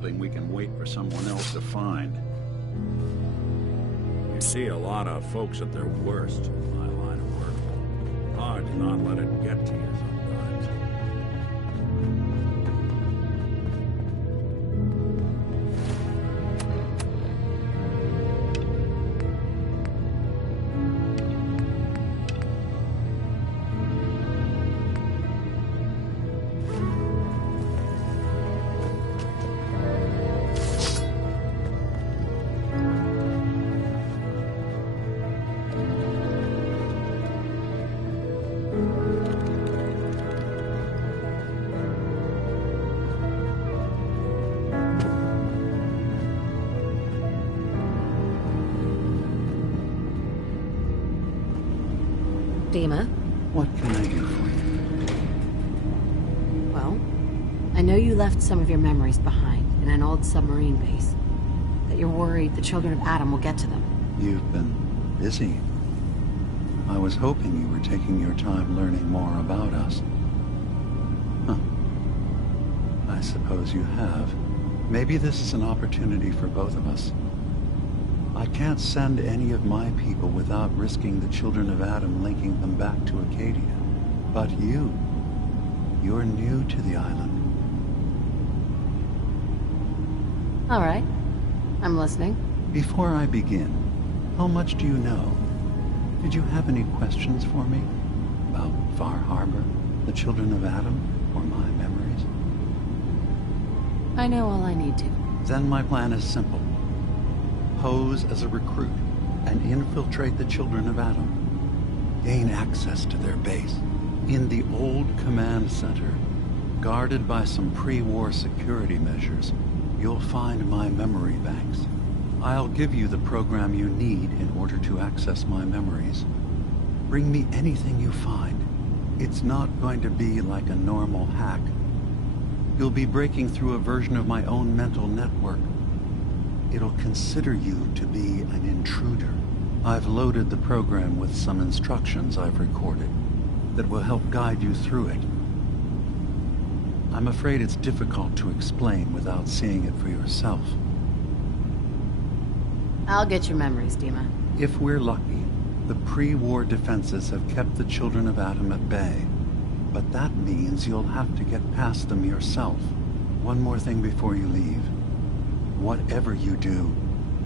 Something we can wait for someone else to find. You see a lot of folks at their worst in my line of work. Hard to not let it get to you sometimes. Dima? What can I do for you? Well, I know you left some of your memories behind in an old submarine base. That you're worried the children of Adam will get to them. You've been busy. I was hoping you were taking your time learning more about us. Huh. I suppose you have. Maybe this is an opportunity for both of us. I can't send any of my people without risking the children of Adam linking them back to Acadia. But you're new to the island. All right. I'm listening. Before I begin, how much do you know? Did you have any questions for me? About Far Harbor, the children of Adam, or my memories? I know all I need to. Then my plan is simple. Pose as a recruit and infiltrate the children of Adam. Gain access to their base in the old command center. Guarded by some pre-war security measures, you'll find my memory banks. I'll give you the program you need in order to access my memories. Bring me anything you find. It's not going to be like a normal hack. You'll be breaking through a version of my own mental network. It'll consider you to be an intruder. I've loaded the program with some instructions I've recorded that will help guide you through it. I'm afraid it's difficult to explain without seeing it for yourself. I'll get your memories, Dima. If we're lucky, the pre-war defenses have kept the children of Adam at bay. But that means you'll have to get past them yourself. One more thing before you leave. Whatever you do,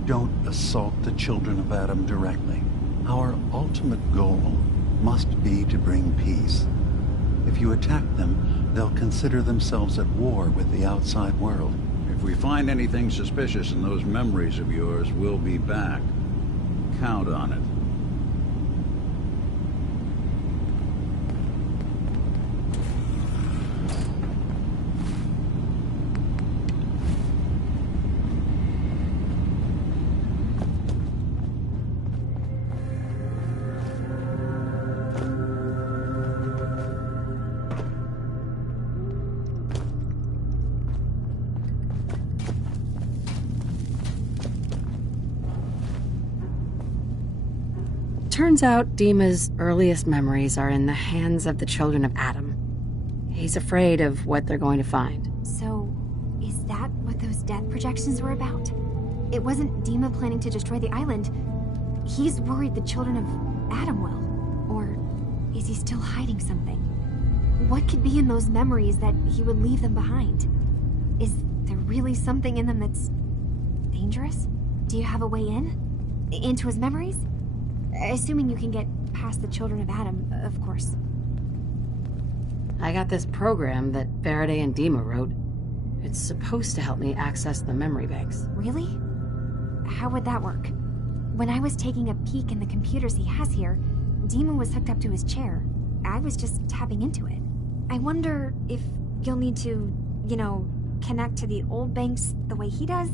don't assault the children of Adam directly. Our ultimate goal must be to bring peace. If you attack them, they'll consider themselves at war with the outside world. If we find anything suspicious in those memories of yours, we'll be back. Count on it. Turns out Dima's earliest memories are in the hands of the children of Adam. He's afraid of what they're going to find. So, is that what those death projections were about? It wasn't Dima planning to destroy the island. He's worried the children of Adam will. Or is he still hiding something? What could be in those memories that he would leave them behind? Is there really something in them that's dangerous? Do you have a way in? Into his memories? Assuming you can get past the children of Adam, of course. I got this program that Faraday and Dima wrote. It's supposed to help me access the memory banks. Really? How would that work? When I was taking a peek in the computers he has here, Dima was hooked up to his chair. I was just tapping into it. I wonder if you'll need to, connect to the old banks the way he does?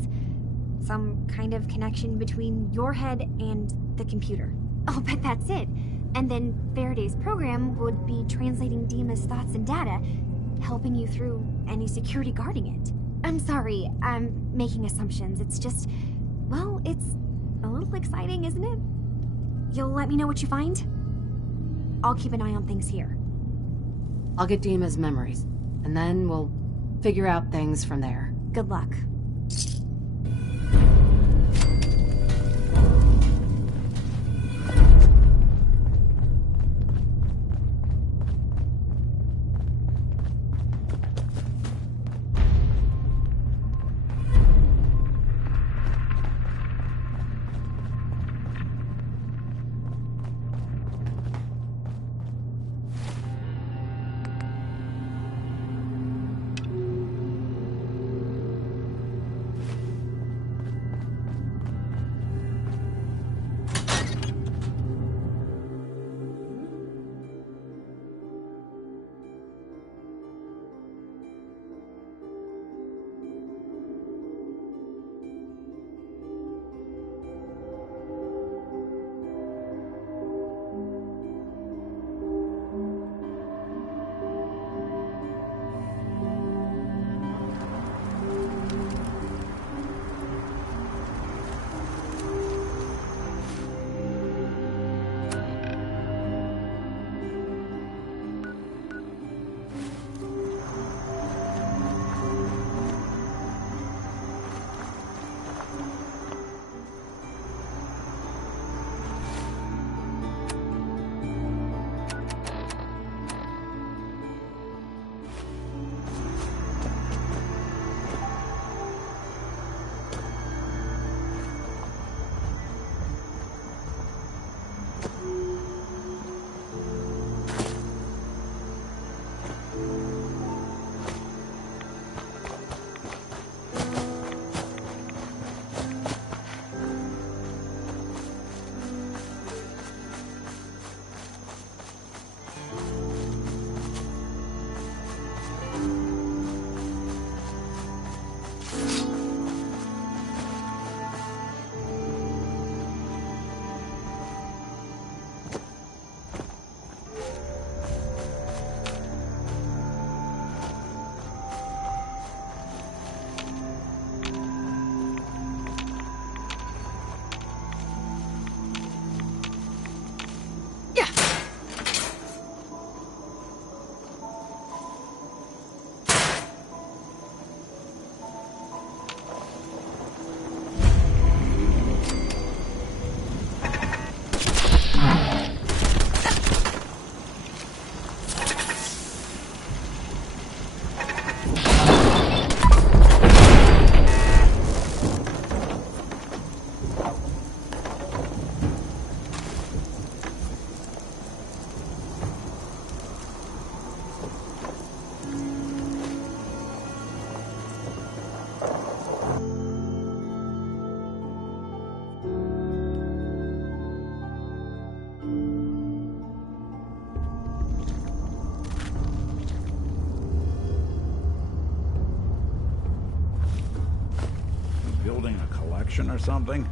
Some kind of connection between your head and the computer. I'll bet that's it. And then Faraday's program would be translating Dima's thoughts and data, helping you through any security guarding it. I'm sorry, I'm making assumptions. It's just, well, it's a little exciting, isn't it? You'll let me know what you find? I'll keep an eye on things here. I'll get Dima's memories, and then we'll figure out things from there. Good luck. Building a collection or something?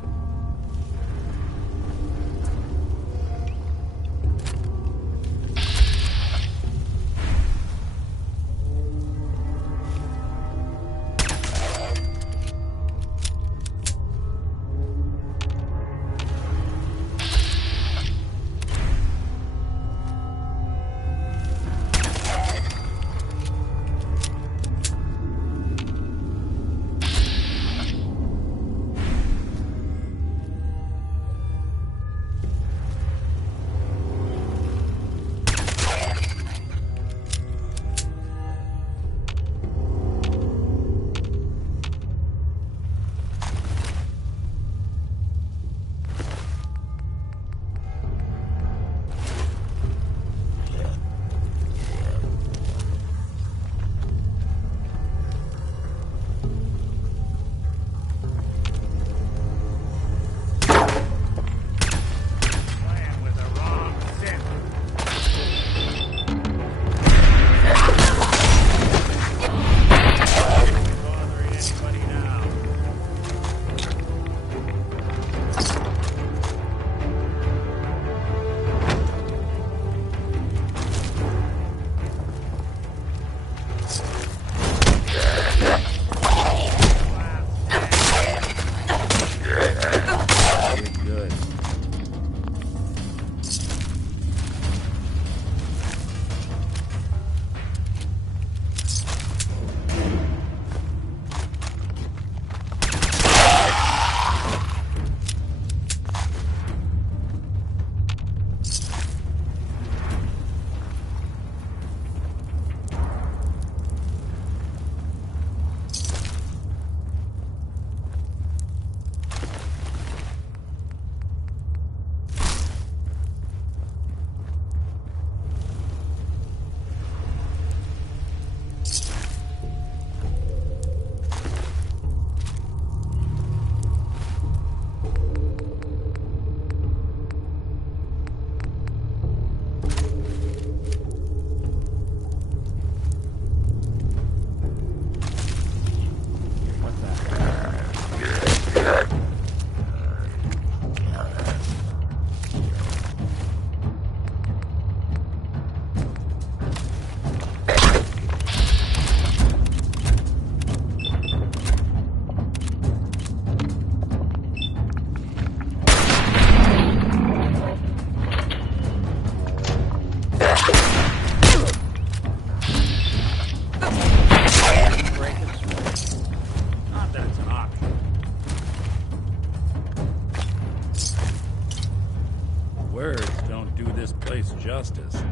Justice,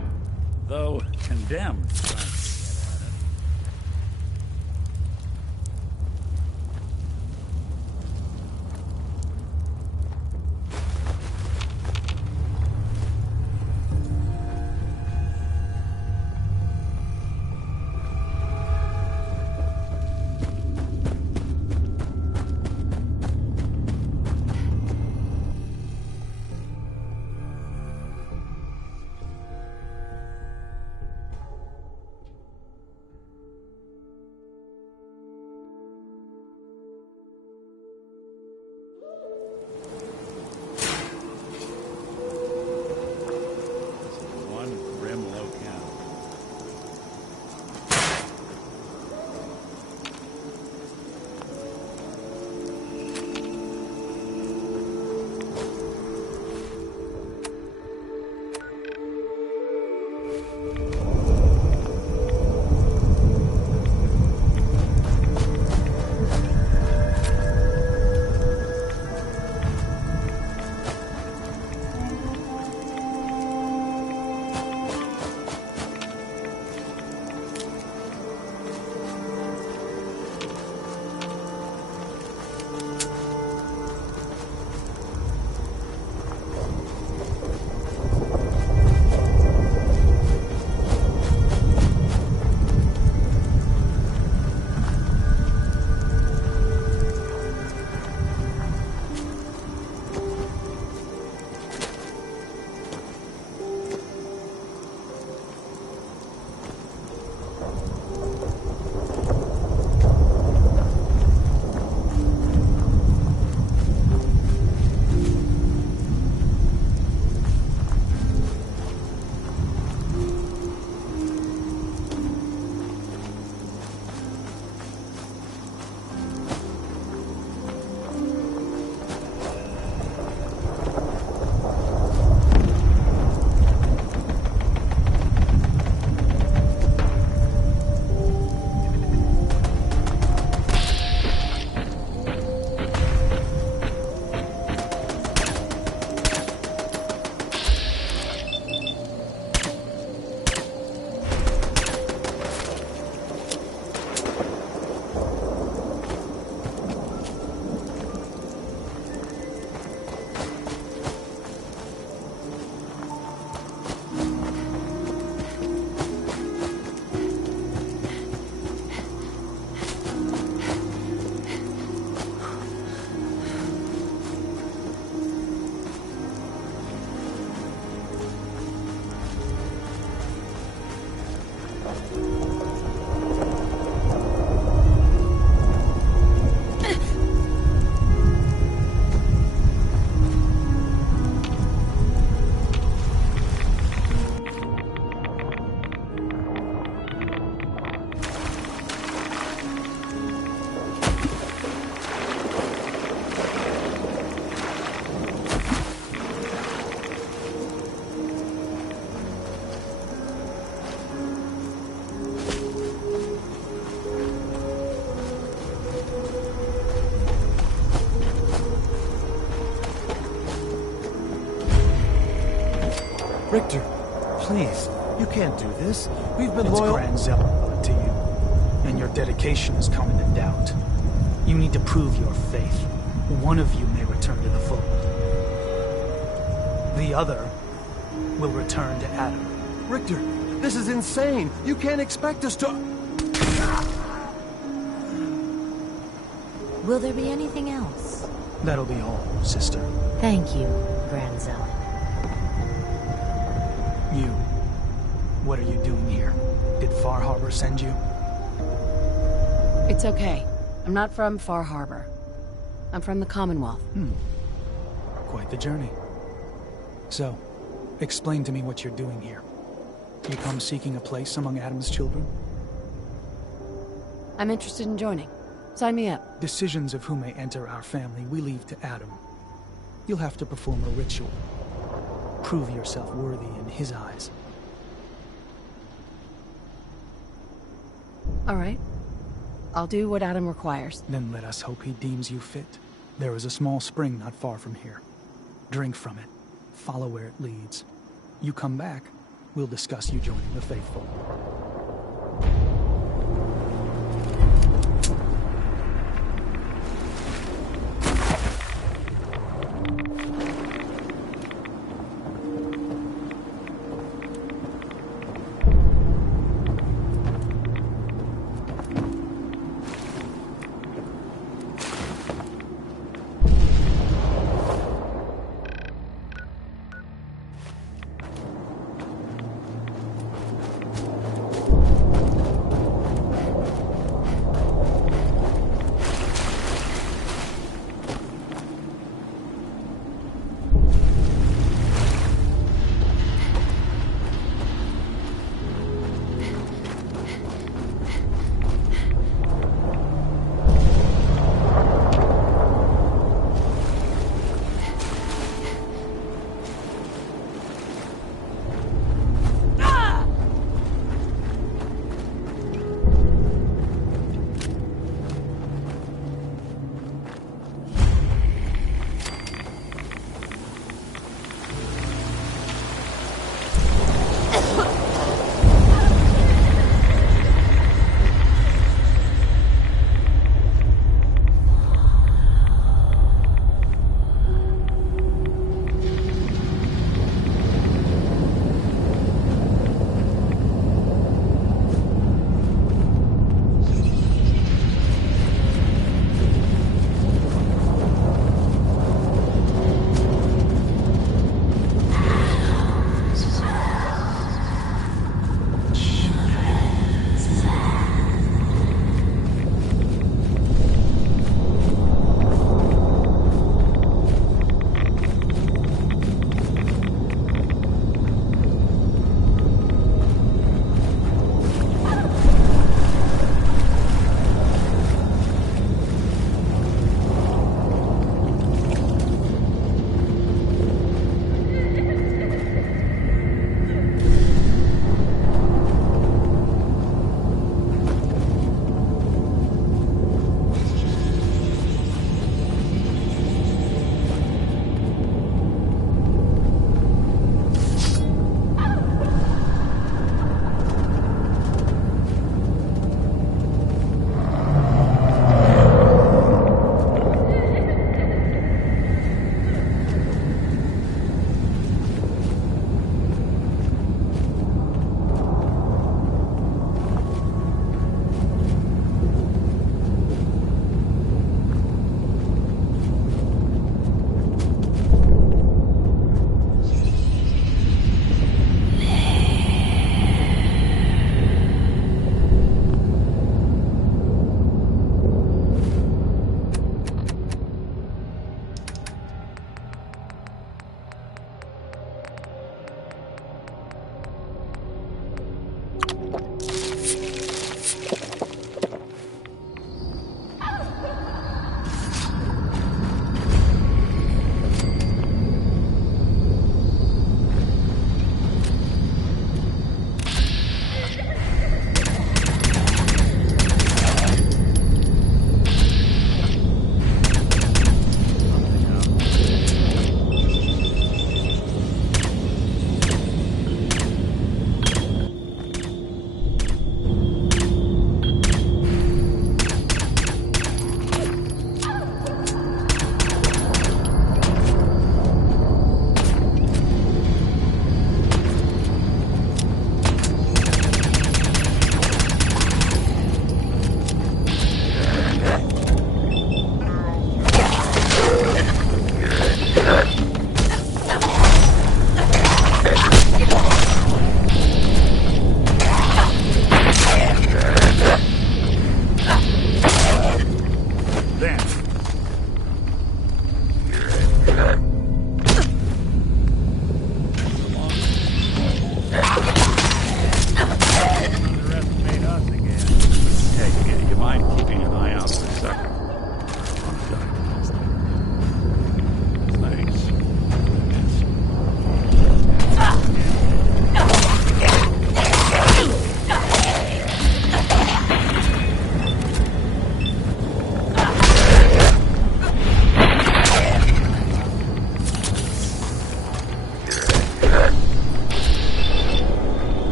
though condemned. Richter, please, you can't do this. We've been It's loyal. Grand Zealot to you, and your dedication is coming to doubt. You need to prove your faith. One of you may return to the fold. The other will return to Adam. Richter, this is insane. You can't expect us to... Will there be anything else? That'll be all, sister. Thank you, Grand Zealot. You. What are you doing here? Did Far Harbor send you? It's okay. I'm not from Far Harbor. I'm from the Commonwealth. Quite the journey. So, explain to me what you're doing here. You come seeking a place among Adam's children? I'm interested in joining. Sign me up. Decisions of who may enter our family we leave to Adam. You'll have to perform a ritual. Prove yourself worthy in his eyes. All right. I'll do what Adam requires. Then let us hope he deems you fit. There is a small spring not far from here. Drink from it. Follow where it leads. You come back, we'll discuss you joining the faithful.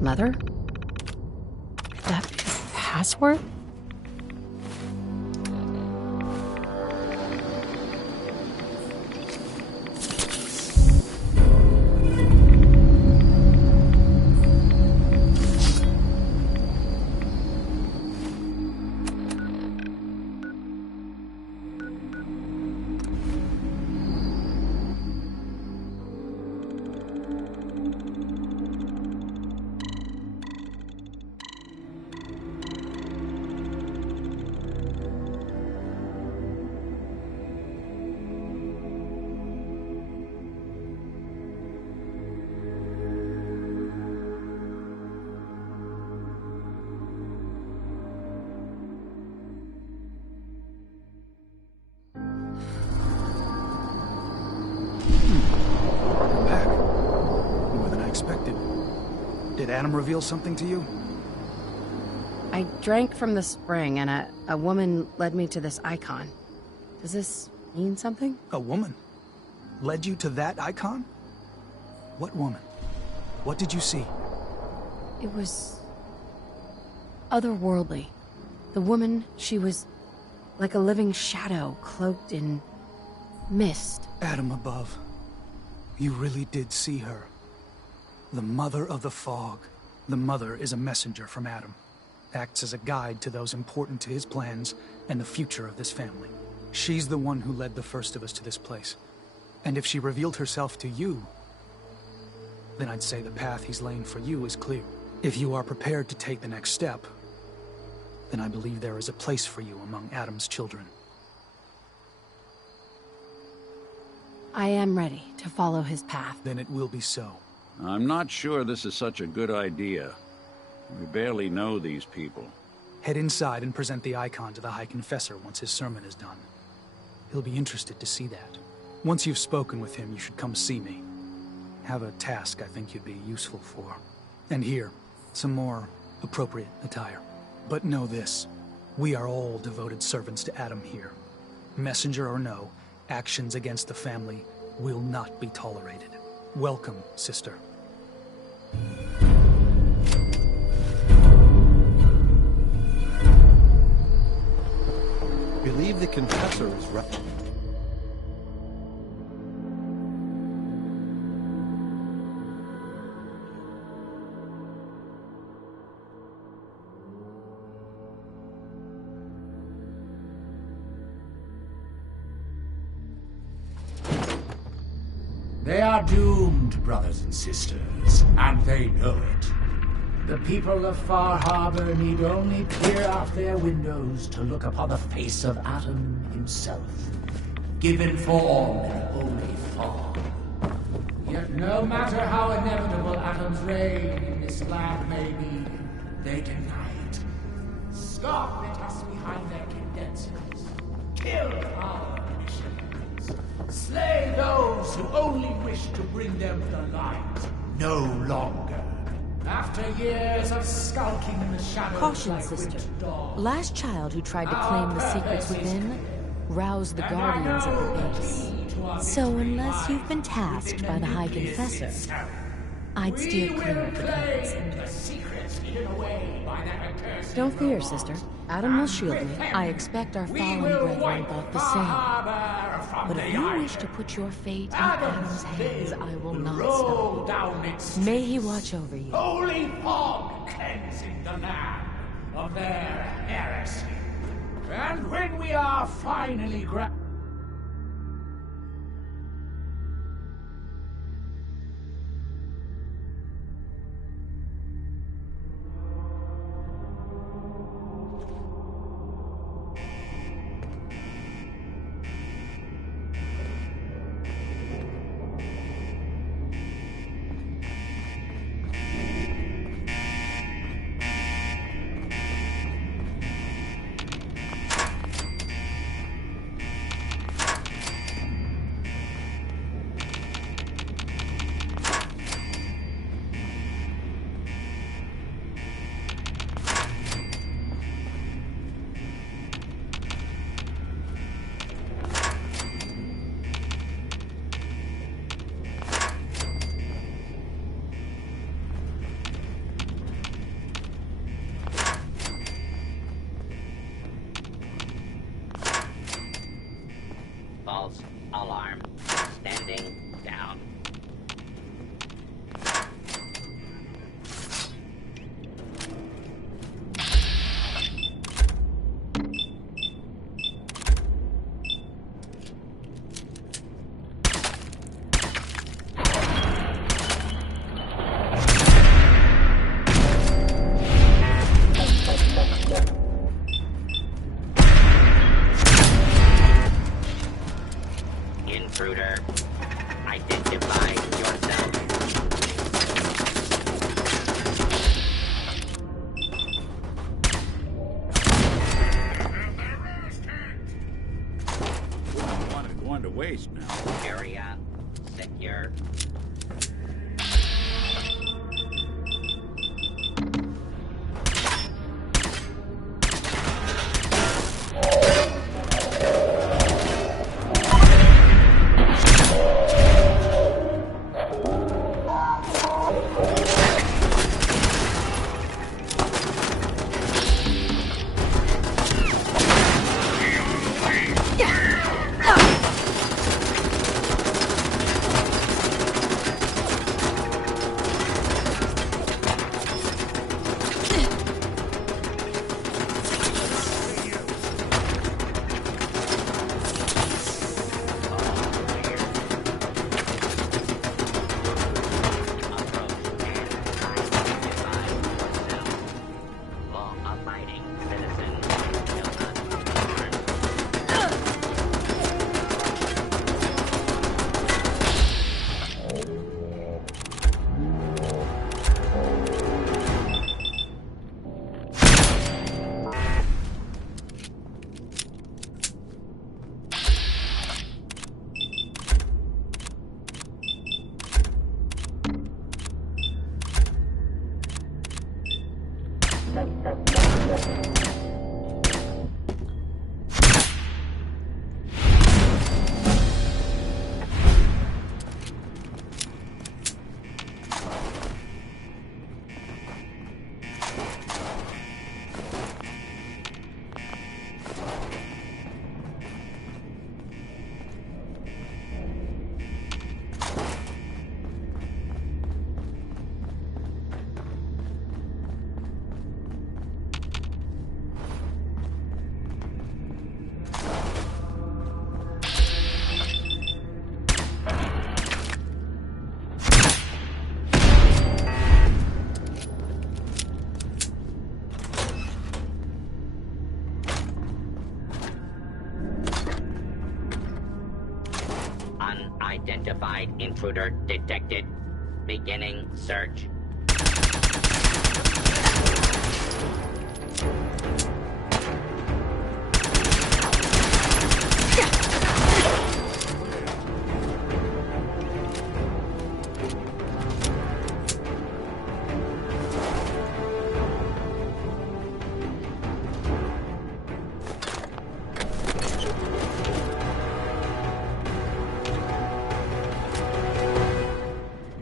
Mother? That password? You're back. More than I expected. Did Adam reveal something to you? I drank from the spring, and a woman led me to this icon. Does this mean something? A woman? Led you to that icon? What woman? What did you see? It was otherworldly. The woman, she was like a living shadow cloaked in mist. Adam above. You really did see her. The Mother of the Fog. The Mother is a messenger from Adam. Acts as a guide to those important to his plans and the future of this family. She's the one who led the first of us to this place. And if she revealed herself to you, then I'd say the path he's laying for you is clear. If you are prepared to take the next step, then I believe there is a place for you among Adam's children. I am ready to follow his path. Then it will be so. I'm not sure this is such a good idea. We barely know these people. Head inside and present the icon to the High Confessor once his sermon is done. He'll be interested to see that. Once you've spoken with him, you should come see me. Have a task I think you'd be useful for. And here, some more appropriate attire. But know this, we are all devoted servants to Adam here. Messenger or no, actions against the family will not be tolerated. Welcome, sister. Believe the Confessor is right. They are doomed, brothers and sisters, and they know it. The people of Far Harbor need only peer out their windows to look upon the face of Adam himself, given form in the holy fog. Yet no matter how inevitable Adam's reign in this land may be, they deny it. Scoff at us behind their condensers. Kill our missionaries. Slay those who only wish to bring them the light. No longer. After years of skulking in the shadows. Caution, like sister. winter dogs, Last child who tried to claim the secrets within roused the guardians at the base. So unless you've been tasked by the High Confessor, I'd steer clear of the past. Don't fear, sister. Adam will shield me. I expect our fallen brethren thought the same. But if you wish to put your fate in Adam's hands, I will not stop you. May he watch over you. Holy fog cleansing the land of their heresy. And when we are finally alarm. Standing down. Intruder, identify yourself. Wouldn't want it going to waste now. Area secure. Unidentified intruder detected. Beginning search.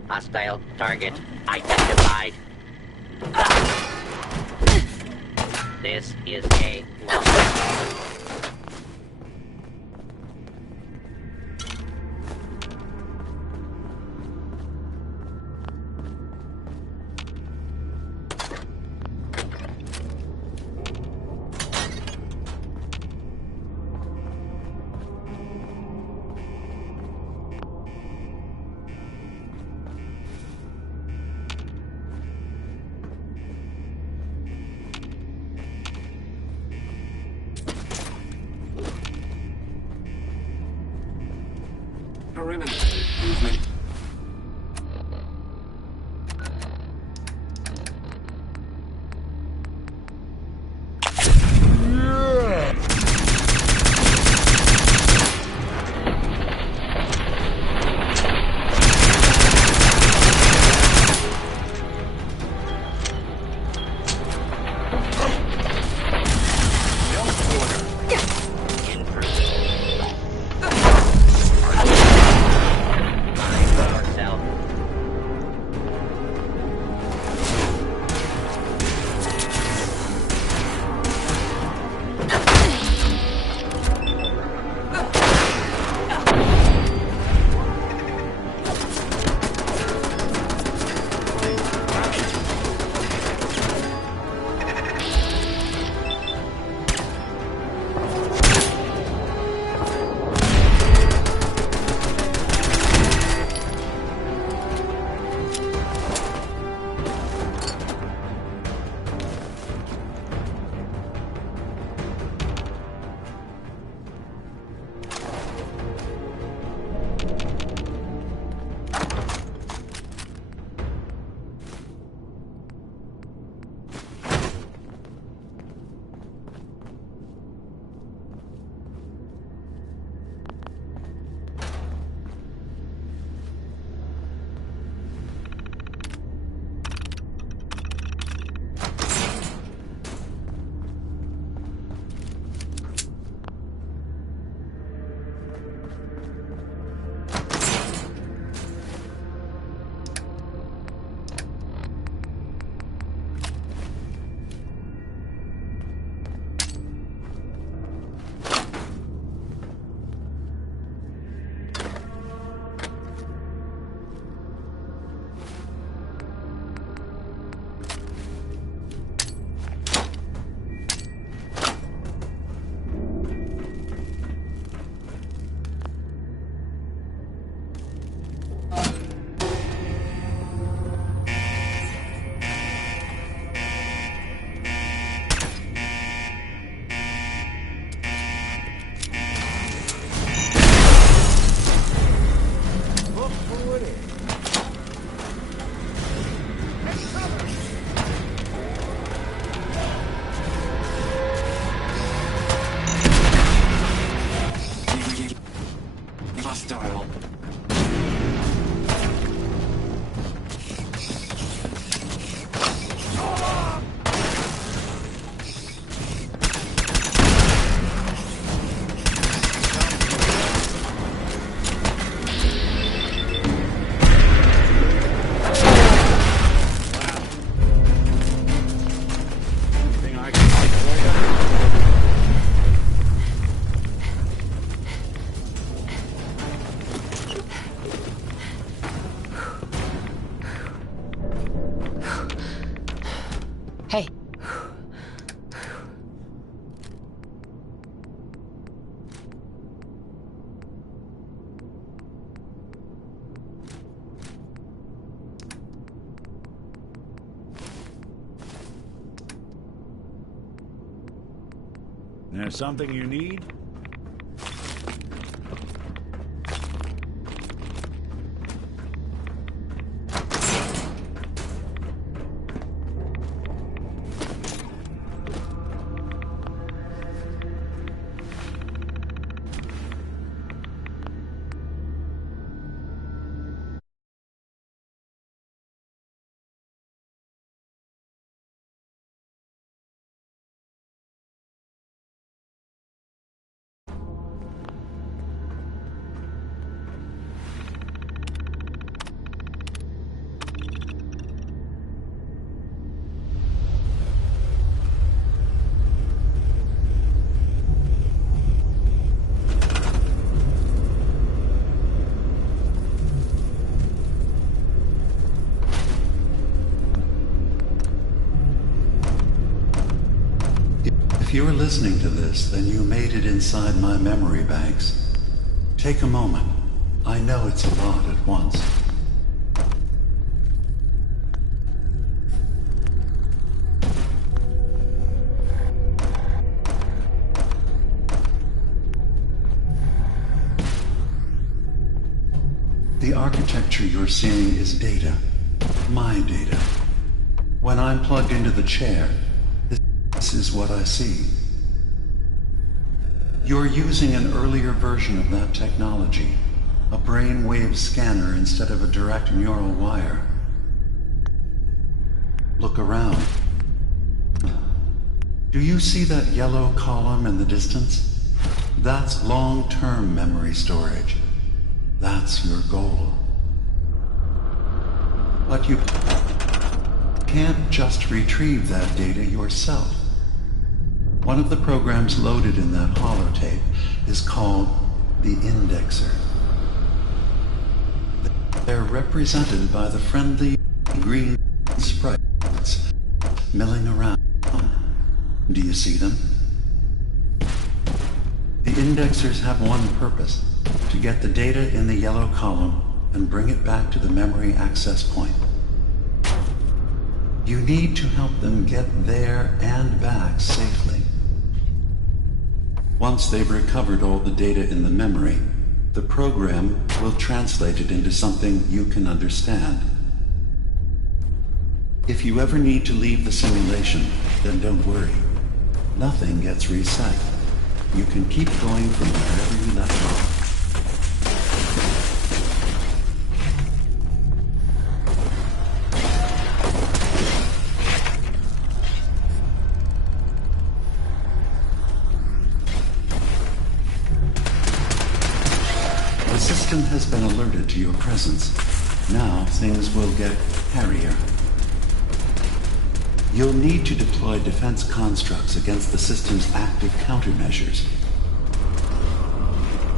Hostile target identified. This is a loss. Hey. There's something you need? If you're listening to this, then you made it inside my memory banks. Take a moment. I know it's a lot at once. The architecture you're seeing is data. My data. When I'm plugged into the chair, this is what I see. You're using an earlier version of that technology, a brainwave scanner instead of a direct neural wire. Look around. Do you see that yellow column in the distance? That's long-term memory storage. That's your goal. But you can't just retrieve that data yourself. One of the programs loaded in that holotape is called the Indexer. They're represented by the friendly green sprites milling around. Do you see them? The indexers have one purpose: to get the data in the yellow column and bring it back to the memory access point. You need to help them get there and back safely. Once they've recovered all the data in the memory, the program will translate it into something you can understand. If you ever need to leave the simulation, then don't worry. Nothing gets reset. You can keep going from wherever you left off. The system has been alerted to your presence. Now things will get hairier. You'll need to deploy defense constructs against the system's active countermeasures.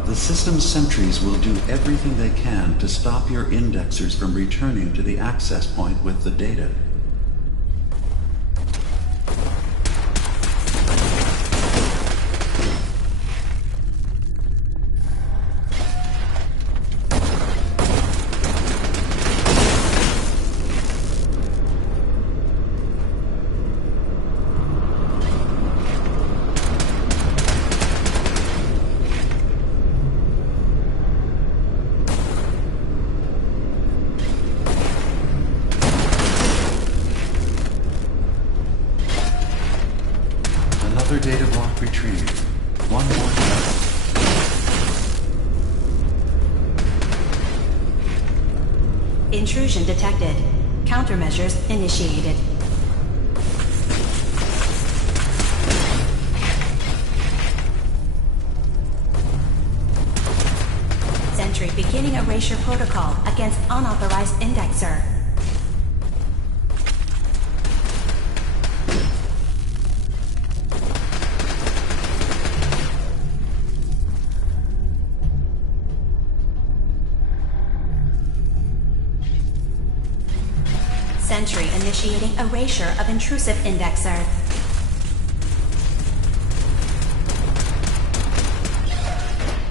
The system's sentries will do everything they can to stop your indexers from returning to the access point with the data. Another data block retrieved. One more left. Intrusion detected. Countermeasures initiated. Sentry beginning erasure protocol against unauthorized indexer. Sentry Initiating erasure of intrusive indexer.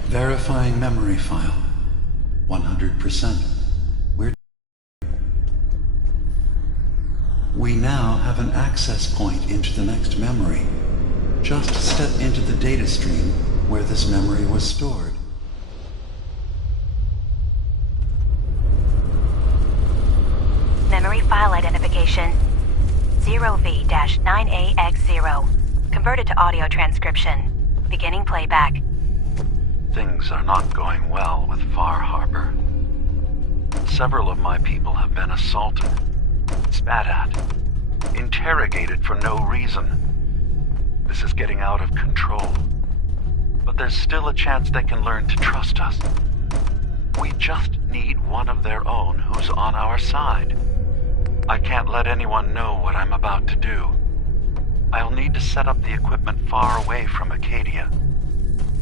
Verifying memory file. 100%. We now have an access point into the next memory. Just step into the data stream where this memory was stored. Memory file identification 0V-9AX0. Converted to audio transcription. Beginning playback. Things are not going well with Far Harbor. Several of my people have been assaulted, spat at, interrogated for no reason. This is getting out of control. But there's still a chance they can learn to trust us. We just need one of their own who's on our side. I can't let anyone know what I'm about to do. I'll need to set up the equipment far away from Acadia.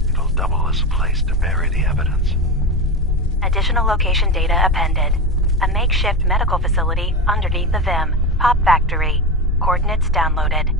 It'll double as a place to bury the evidence. Additional location data appended. A makeshift medical facility underneath the VIM. Pop Factory. Coordinates downloaded.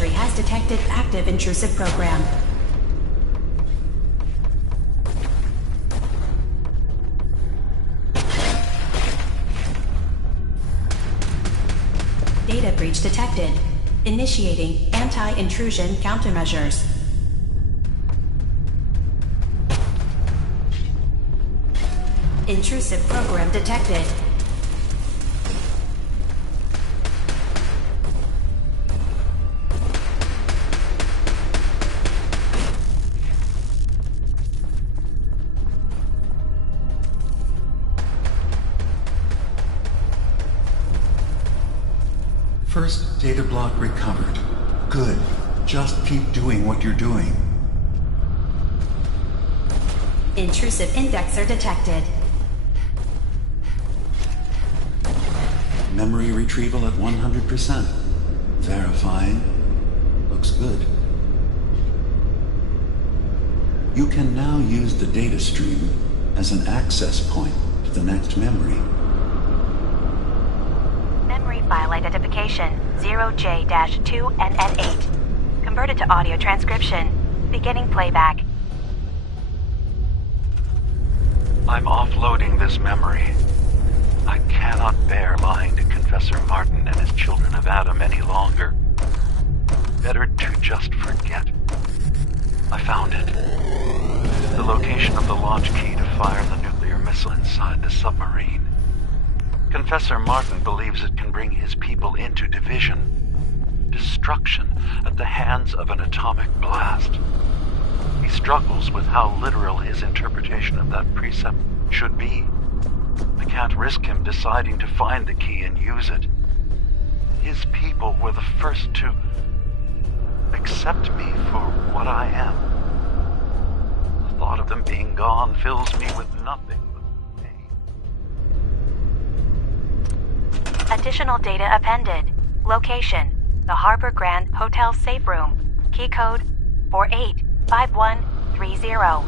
Has detected active intrusive program. Data breach detected. Initiating anti-intrusion countermeasures. Intrusive program detected. First data block recovered. Good. Just keep doing what you're doing. Intrusive indexer detected. Memory retrieval at 100%. Verifying. Looks good. You can now use the data stream as an access point to the next memory. Memory file identification 0J-2NN8. Converted to audio transcription. Beginning playback. I'm offloading this memory. I cannot bear lying to Confessor Martin and his children of Adam any longer. Better to just forget. I found it. The location of the launch key to fire the nuclear missile inside the submarine. Confessor Martin believes it can bring his people into division, destruction at the hands of an atomic blast. He struggles with how literal his interpretation of that precept should be. I can't risk him deciding to find the key and use it. His people were the first to accept me for what I am. The thought of them being gone fills me with nothing. Additional data appended. Location: the Harbor Grand Hotel safe room. Key code 485130.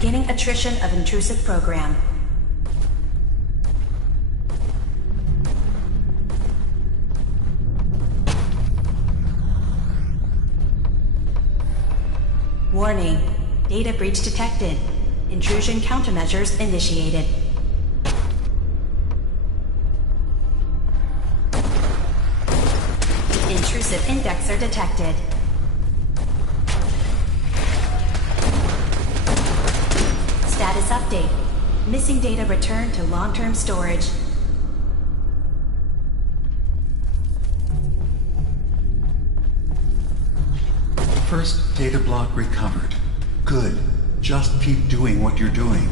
Beginning attrition of intrusive program. Warning. Data breach detected. Intrusion countermeasures initiated. Intrusive indexer detected. Status update. Missing data returned to long-term storage. First data block recovered. Good. Just keep doing what you're doing.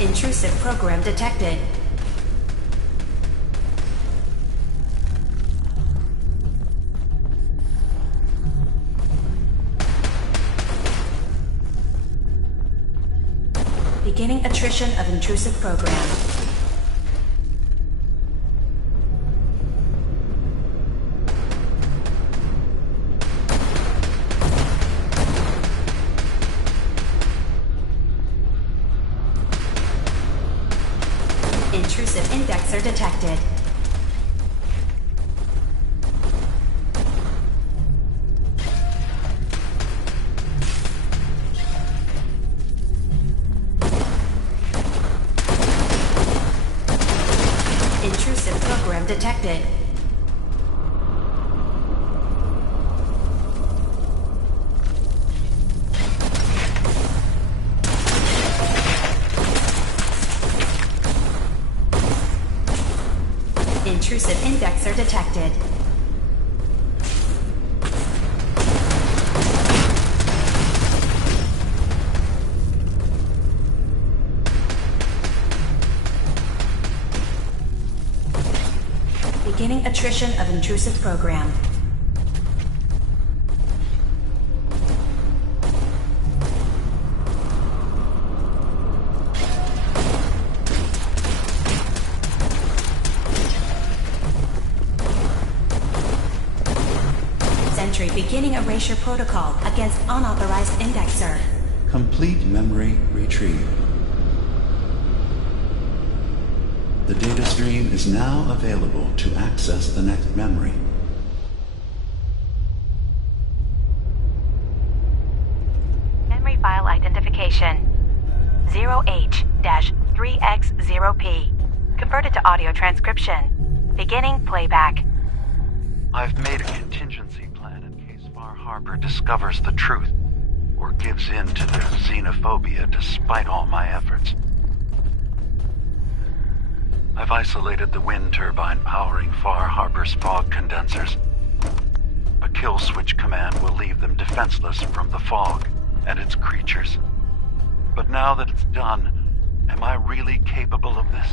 Intrusive program detected. Beginning attrition of intrusive program. Intrusive indexer detected. Intrusive program detected. Intrusive indexer detected. Beginning attrition of intrusive program. Sentry beginning erasure protocol against unauthorized indexer. Complete memory retrieved. The data stream is now available to access the next memory. Memory file identification 0H-3X0P. Converted to audio transcription. Beginning playback. I've made a contingency plan in case Far Harbor discovers the truth or gives in to their xenophobia despite all my efforts. I've isolated the wind turbine powering Far Harbor's fog condensers. A kill switch command will leave them defenseless from the fog and its creatures. But now that it's done, am I really capable of this?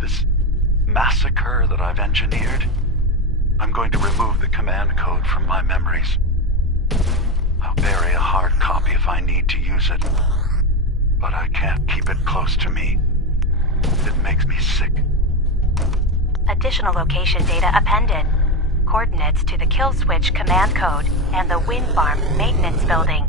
This massacre that I've engineered? I'm going to remove the command code from my memories. I'll bury a hard copy if I need to use it. But I can't keep it close to me. It makes me sick. Additional location data appended. Coordinates to the kill switch command code and the wind farm maintenance building.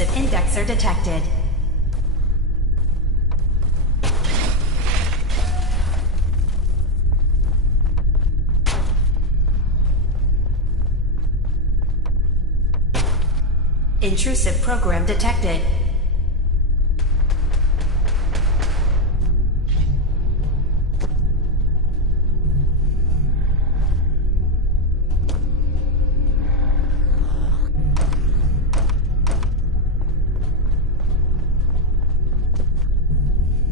Intrusive indexer detected. Intrusive program detected.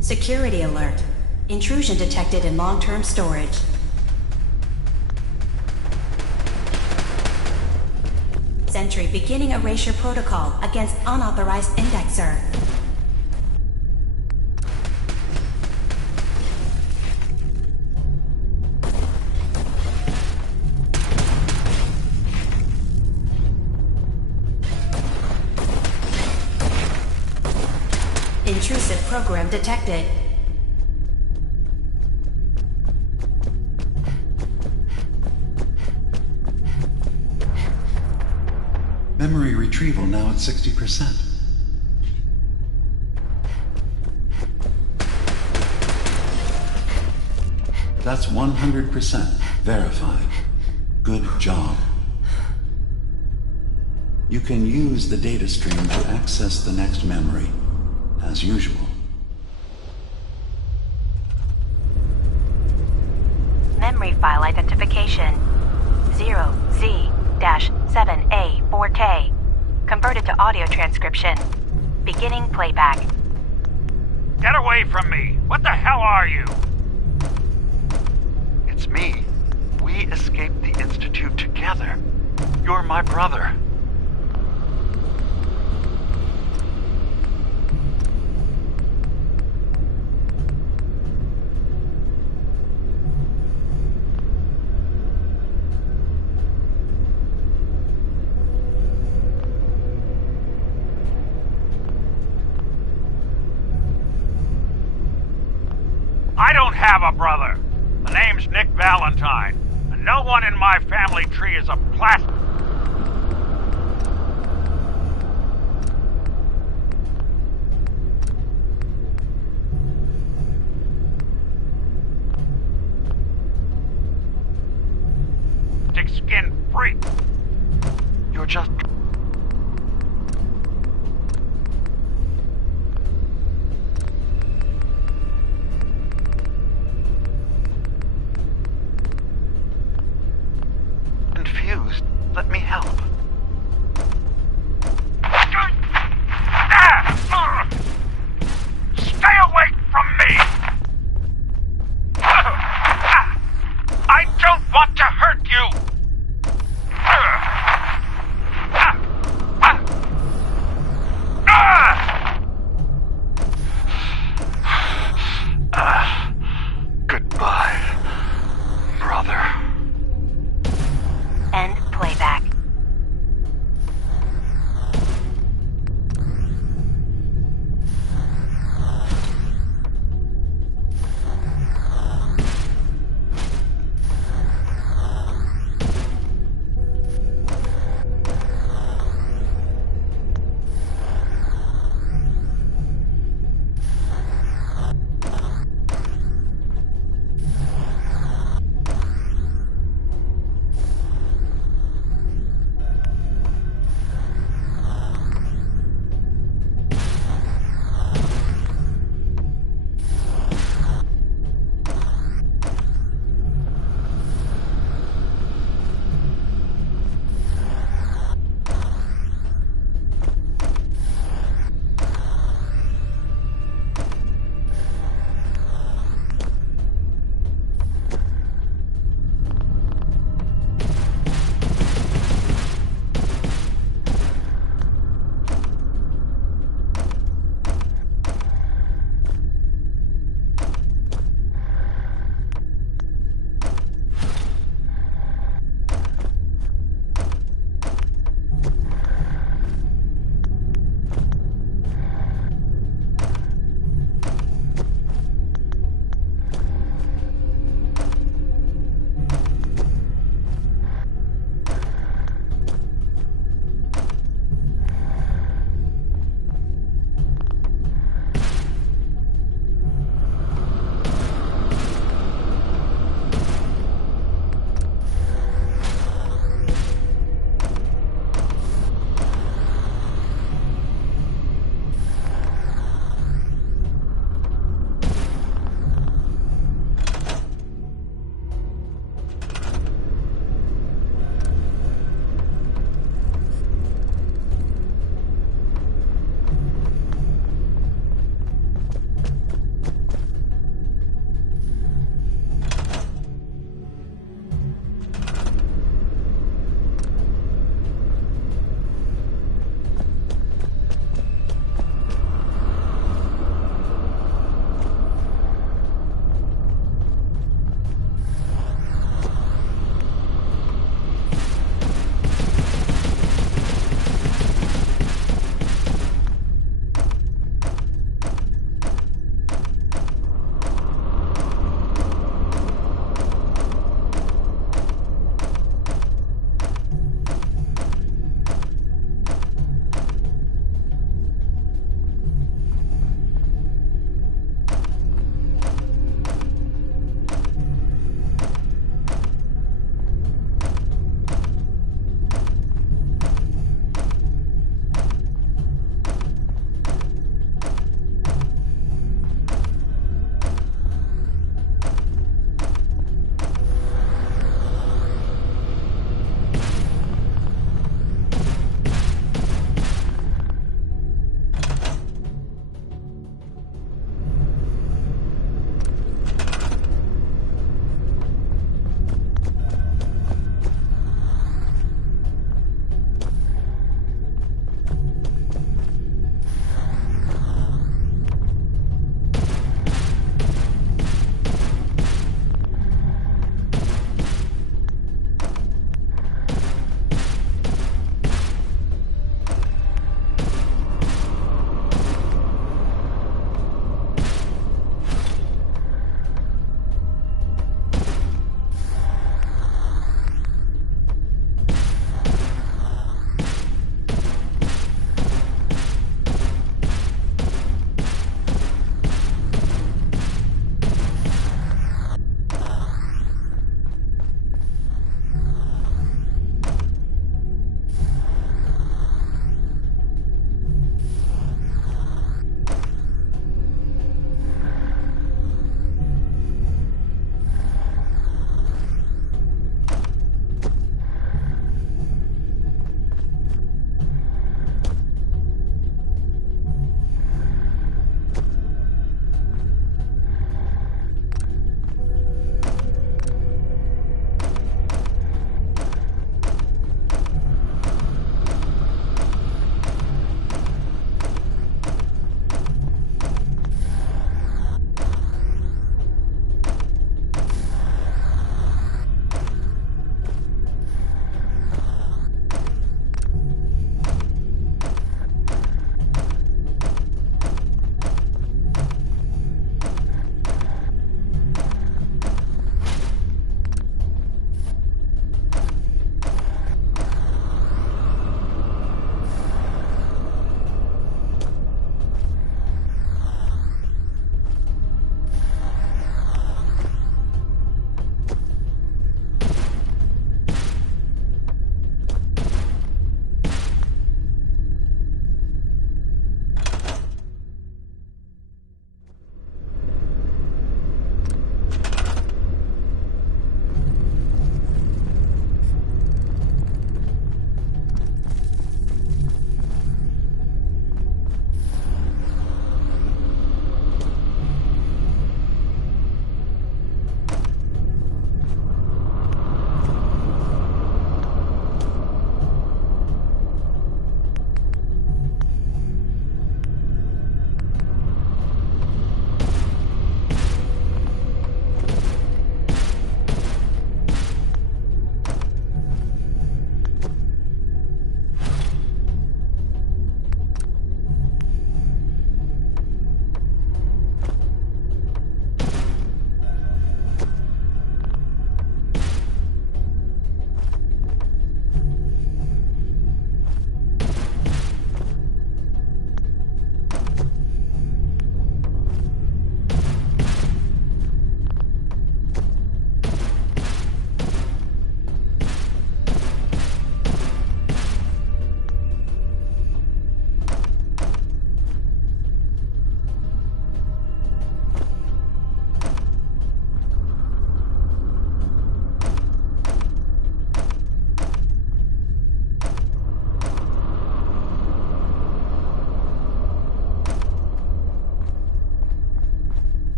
Security alert. Intrusion detected in long-term storage. Sentry beginning erasure protocol against unauthorized indexer. Intrusive program detected. Memory retrieval now at 60%. That's 100% verified. Good job. You can use the data stream to access the next memory, as usual. Memory file identification 0Z-7A4K. Converted to audio transcription. Beginning playback. Get away from me! What the hell are you? It's me. We escaped the Institute together. You're my brother. I don't have a brother. The name's Nick Valentine, and no one in my family tree is a plastic. Skin freak. You're just... confused. Let me help. Stay away from me! I don't want to hurt you!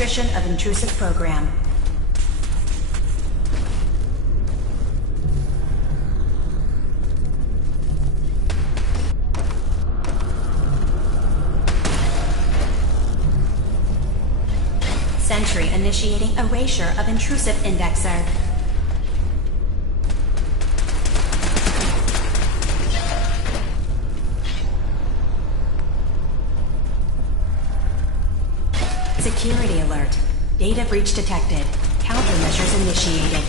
Attrition of intrusive program. Sentry initiating erasure of intrusive indexer. Security alert. Data breach detected. Countermeasures initiated.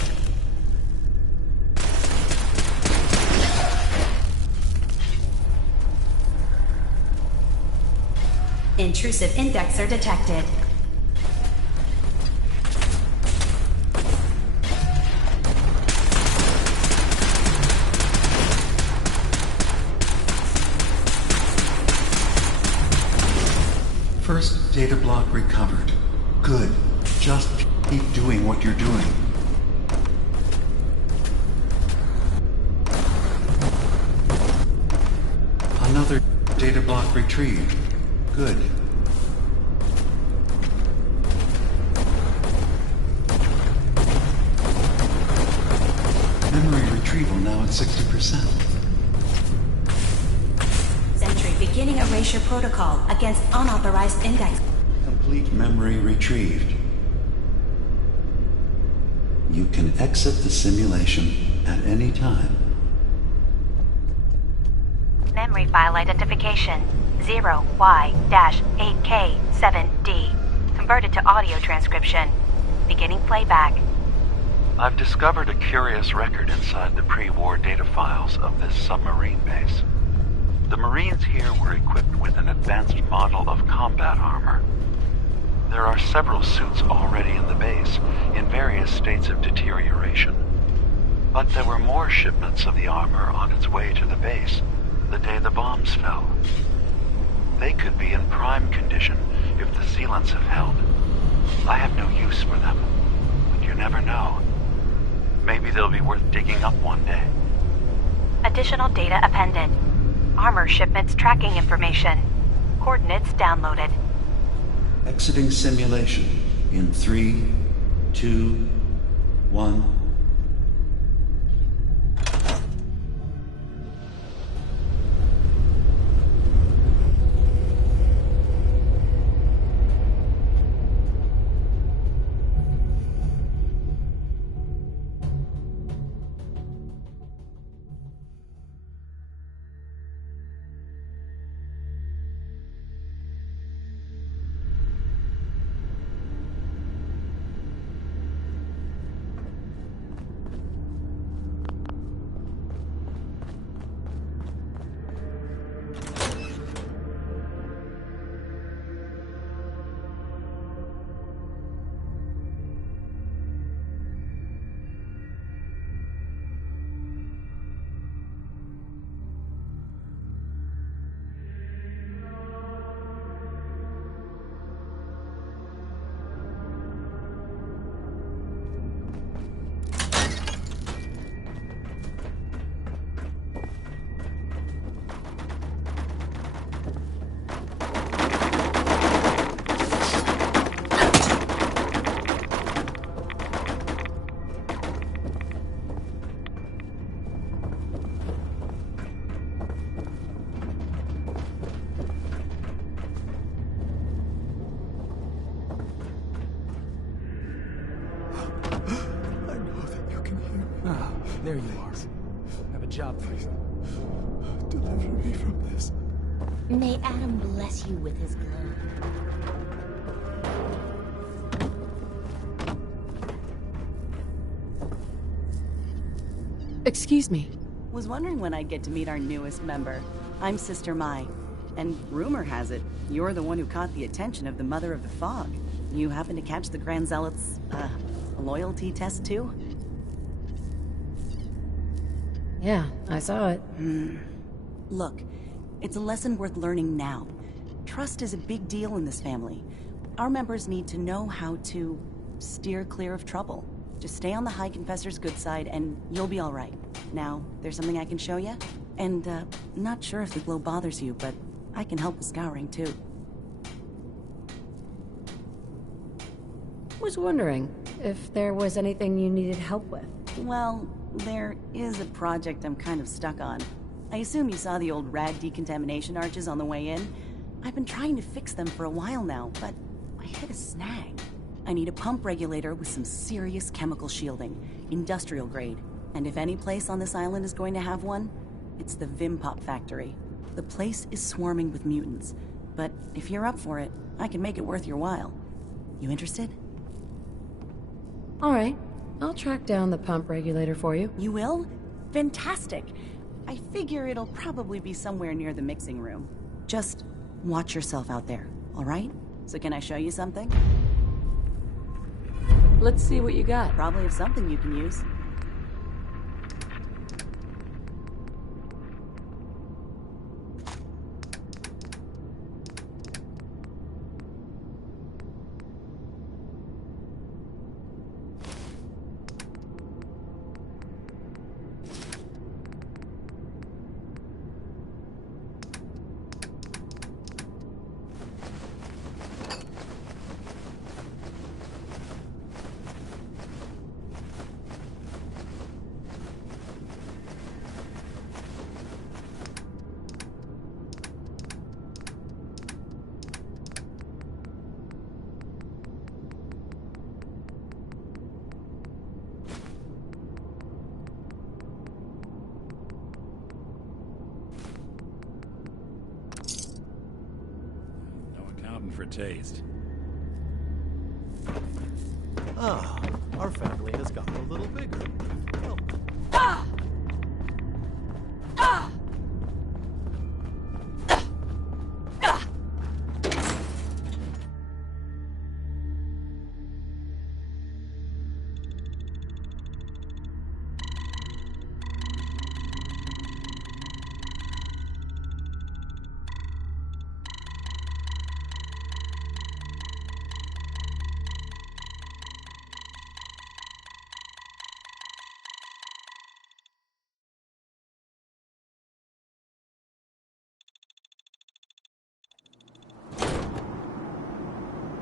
Intrusive indexer detected. First data block recovered. Good. Just keep doing what you're doing. Another data block retrieved. Good. Memory retrieval now at 60%. Beginning erasure protocol against unauthorized index. Complete memory retrieved. You can exit the simulation at any time. Memory file identification 0Y-8K7D. Converted to audio transcription. Beginning playback. I've discovered a curious record inside the pre-war data files of this submarine base. The Marines here were equipped with an advanced model of combat armor. There are several suits already in the base, in various states of deterioration. But there were more shipments of the armor on its way to the base the day the bombs fell. They could be in prime condition if the sealants have held. I have no use for them, but you never know. Maybe they'll be worth digging up one day. Additional data appended. Armor shipments tracking information. Coordinates downloaded. Exiting simulation in 3, 2, 1. There you are. I have a job for you. Deliver me from this. May Adam bless you with his blood. Excuse me. Was wondering when I'd get to meet our newest member. I'm Sister Mai, and rumor has it, you're the one who caught the attention of the Mother of the Fog. You happen to catch the Grand Zealot's, loyalty test too? Yeah, I saw it. Look, it's a lesson worth learning now. Trust is a big deal in this family. Our members need to know how to steer clear of trouble. Just stay on the High Confessor's good side and you'll be all right. Now, there's something I can show you? And, not sure if the glow bothers you, but I can help with scouring too. Was wondering if there was anything you needed help with. Well, there is a project I'm kind of stuck on. I assume you saw the old rad decontamination arches on the way in. I've been trying to fix them for a while now, but I hit a snag. I need a pump regulator with some serious chemical shielding, industrial grade. And if any place on this island is going to have one, it's the Vim Pop factory. The place is swarming with mutants, but if you're up for it, I can make it worth your while. You interested? All right, I'll track down the pump regulator for you. You will? Fantastic. I figure it'll probably be somewhere near the mixing room. Just watch yourself out there, all right? So can I show you something? Let's see what you got. Probably have something you can use. For taste. Ah, our family has gotten a little bigger. Welcome.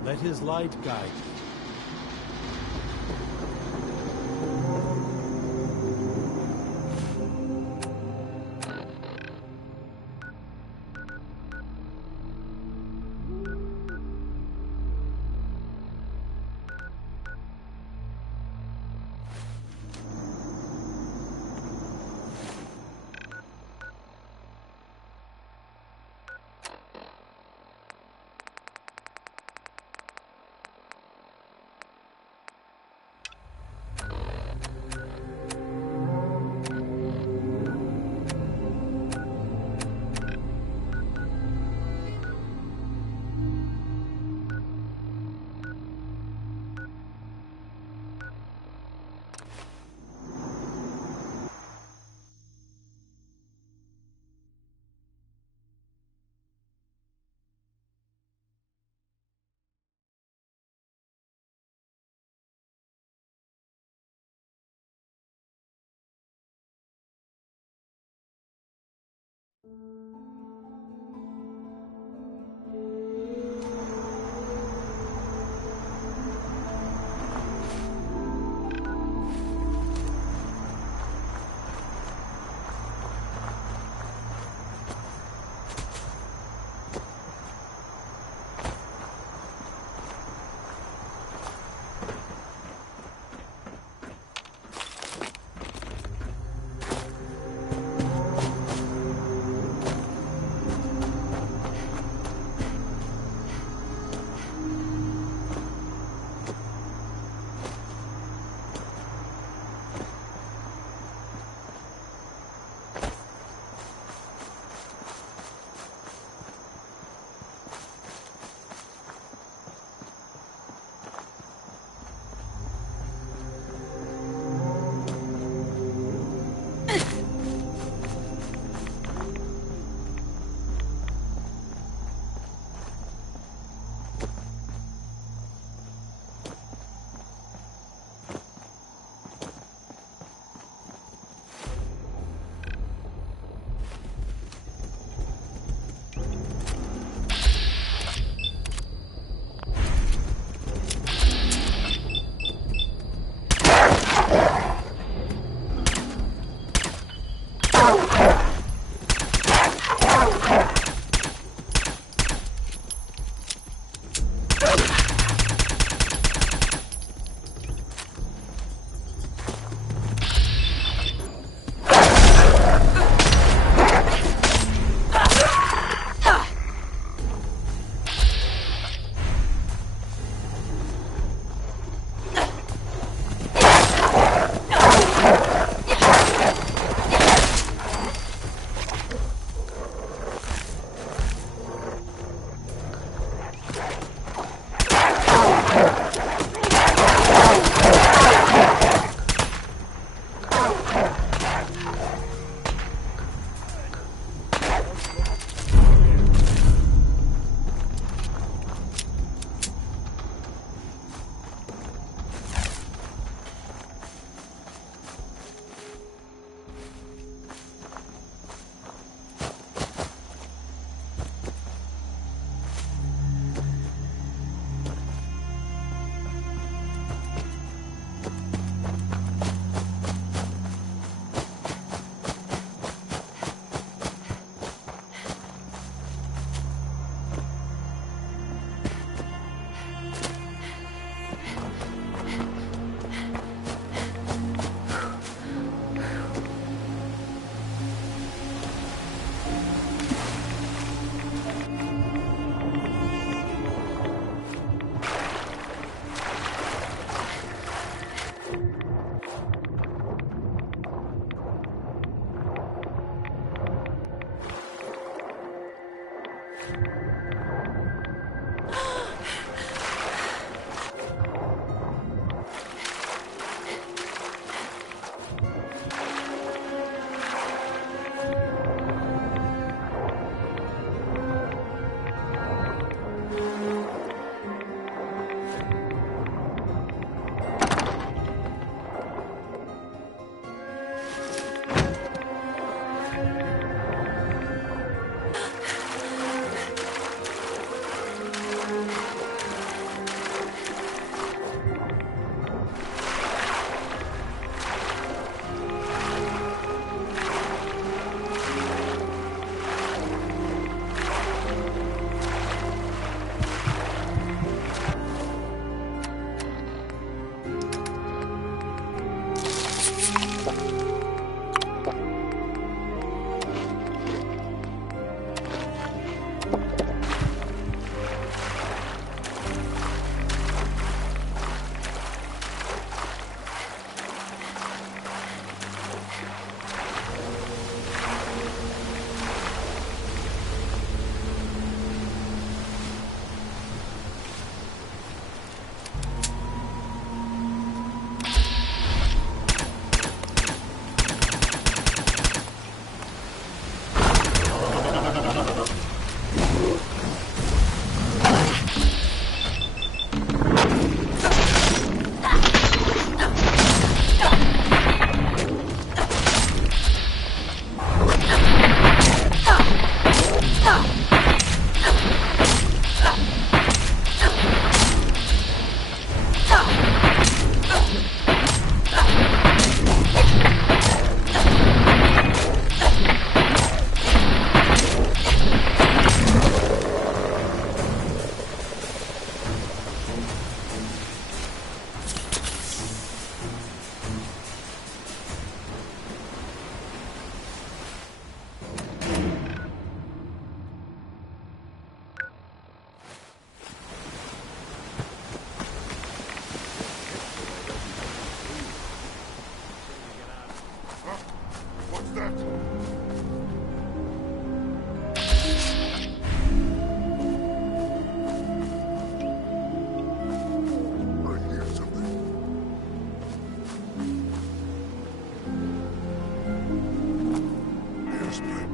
Let his light guide you.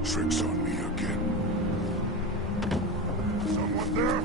tricks on me again. Someone there?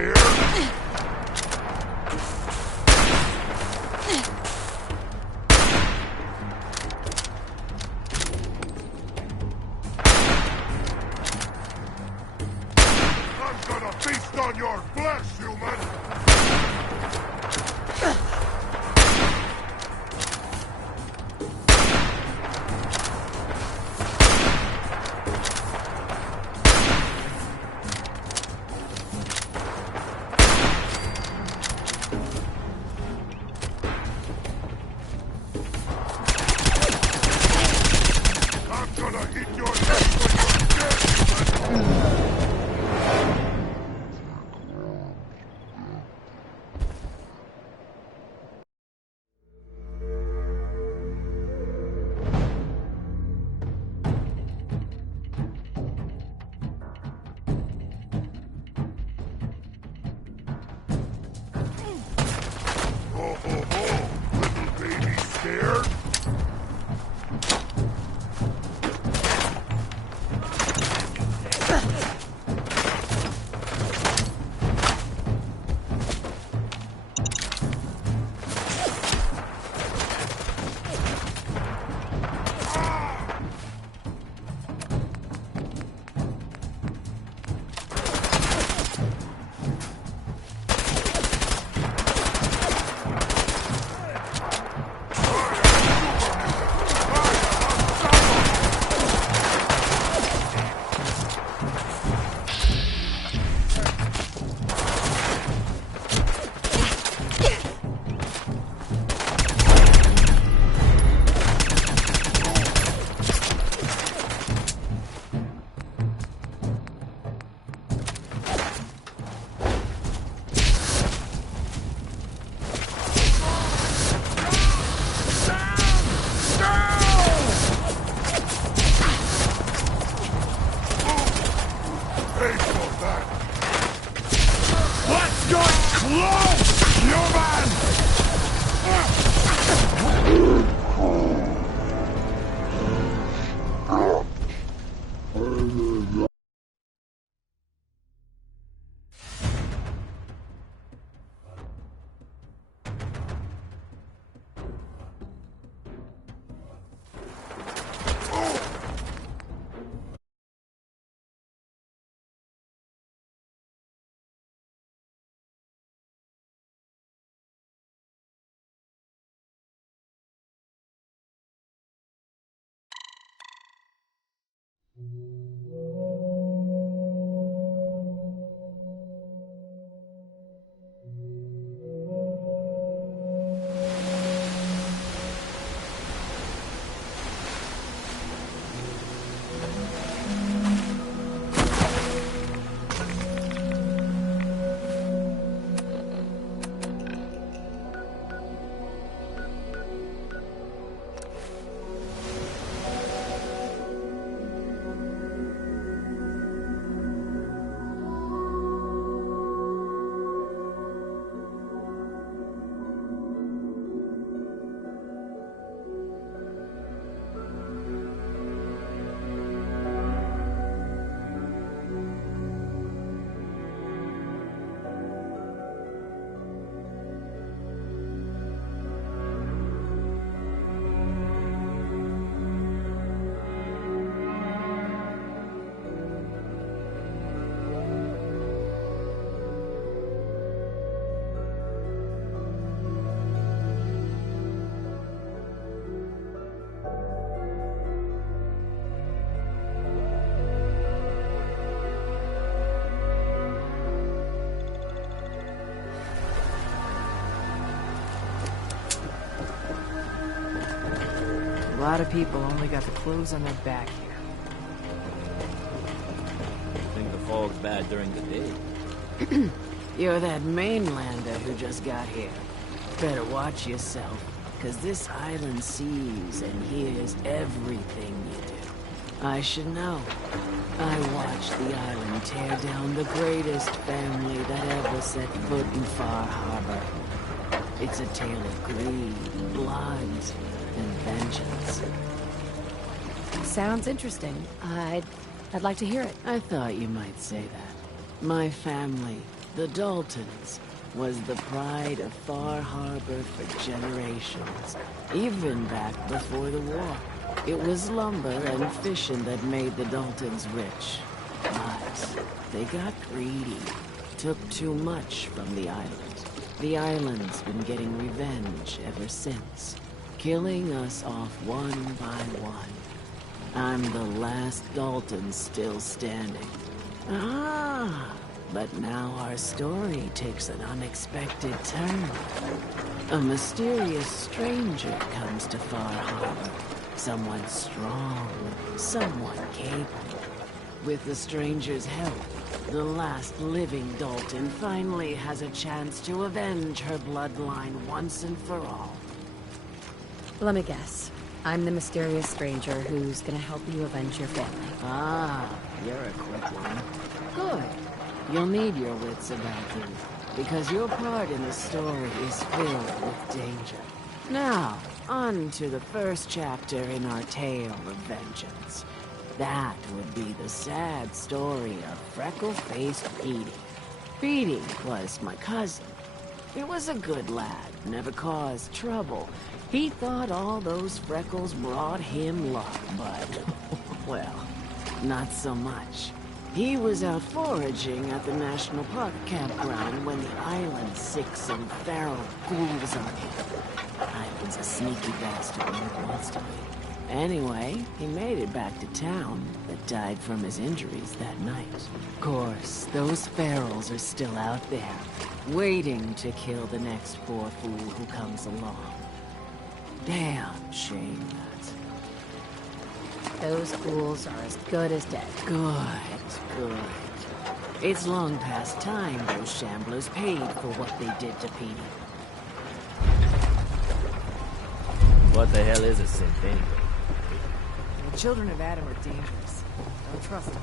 scared? I'm gonna feast on your flesh, human! A lot of people only got the clothes on their back here. I think the fog's bad during the day. You're that mainlander who just got here. Better watch yourself, because this island sees and hears everything you do. I should know. I watched the island tear down the greatest family that ever set foot in Far Harbor. It's a tale of greed, blood, and vengeance. Sounds interesting. I'd like to hear it. I thought you might say that. My family, The Daltons was the pride of Far Harbor for generations, even back before the war. It was lumber and fishing that made the Daltons rich. But they got greedy, took too much from the island. The island's been getting revenge ever since, killing us off one by one. I'm the last Dalton still standing. But now our story takes an unexpected turn. A mysterious stranger comes to Far Harbor. Someone strong, someone capable. With the stranger's help, the last living Dalton finally has a chance to avenge her bloodline once and for all. Let me guess. I'm the mysterious stranger who's gonna help you avenge your family. You're a quick one. Good. You'll need your wits about you, because your part in the story is filled with danger. Now, on to the first chapter in our tale of vengeance. That would be the sad story of freckle-faced Petey. Petey was my cousin. He was a good lad, never caused trouble. He thought all those freckles brought him luck, but, well, not so much. He was out foraging at the National Park campground when the island sicked some feral ghouls on him. Island's a sneaky bastard when he wants to be. Anyway, he made it back to town, but died from his injuries that night. Of course, those ferals are still out there, waiting to kill the next poor fool who comes along. Damn shame that. Those ghouls are as good as dead. Good. It's long past time those shamblers paid for what they did to Petey. What the hell is a synth anyway? The children of Adam are dangerous. Don't trust them.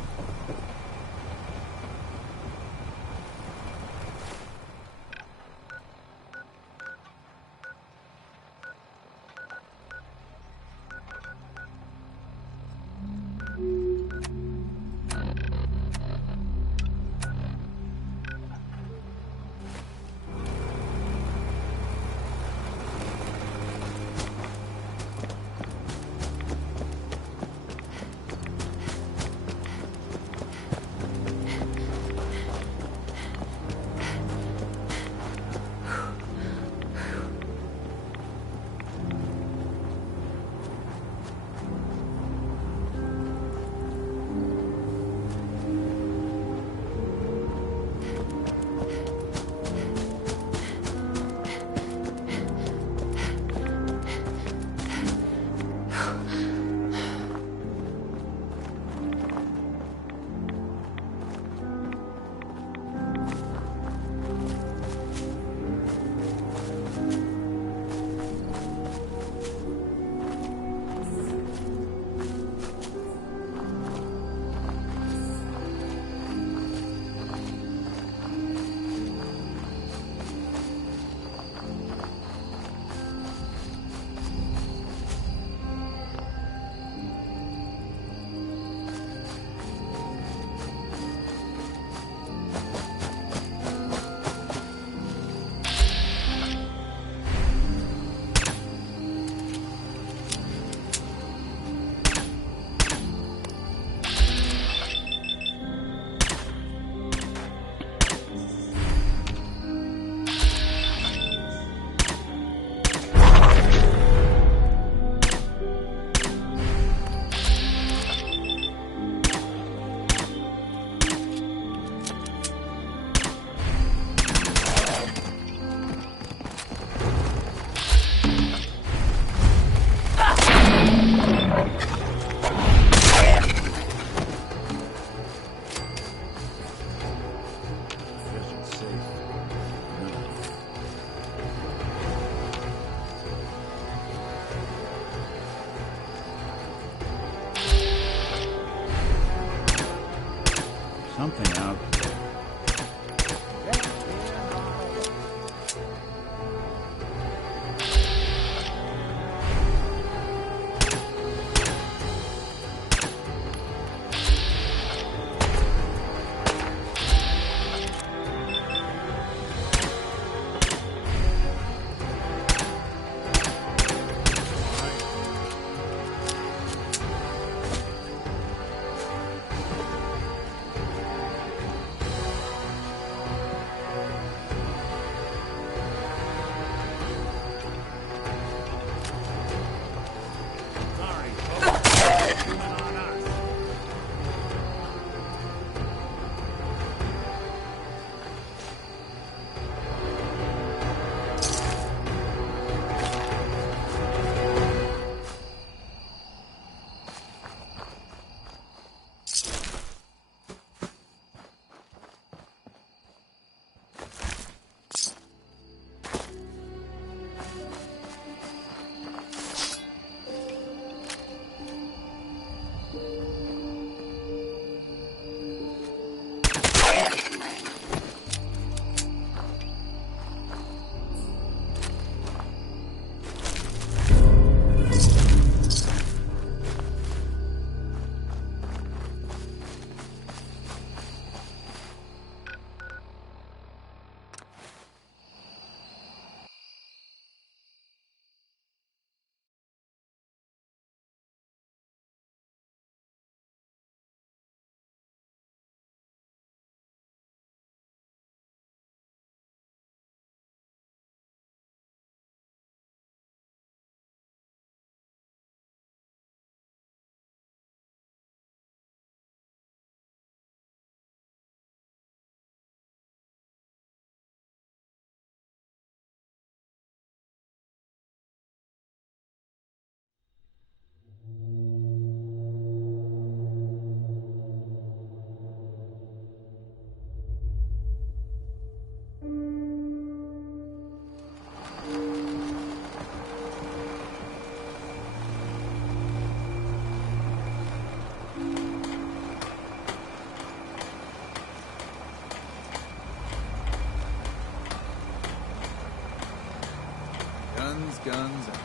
Guns, guns, and...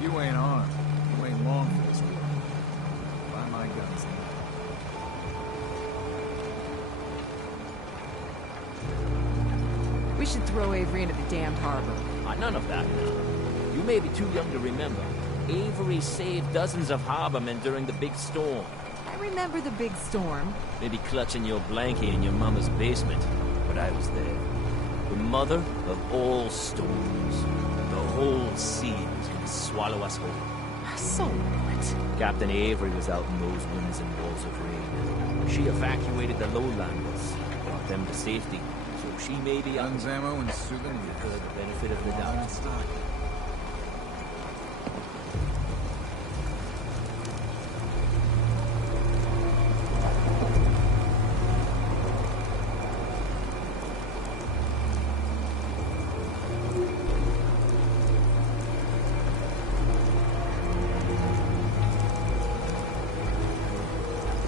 You ain't armed. You ain't long for this work. Buy my guns now. We should throw Avery into the damned harbor. None of that now. You may be too young to remember. Avery saved dozens of harbormen during the big storm. I remember the big storm. Maybe clutching your blankie in your mama's basement. But I was there. The mother of all storms. The whole sea was gonna swallow us whole. So what? Captain Avery was out in those winds and walls of rain. She evacuated the lowlanders, brought them to safety. So she may be guns, ammo, and souvenirs. For the benefit of the doubt.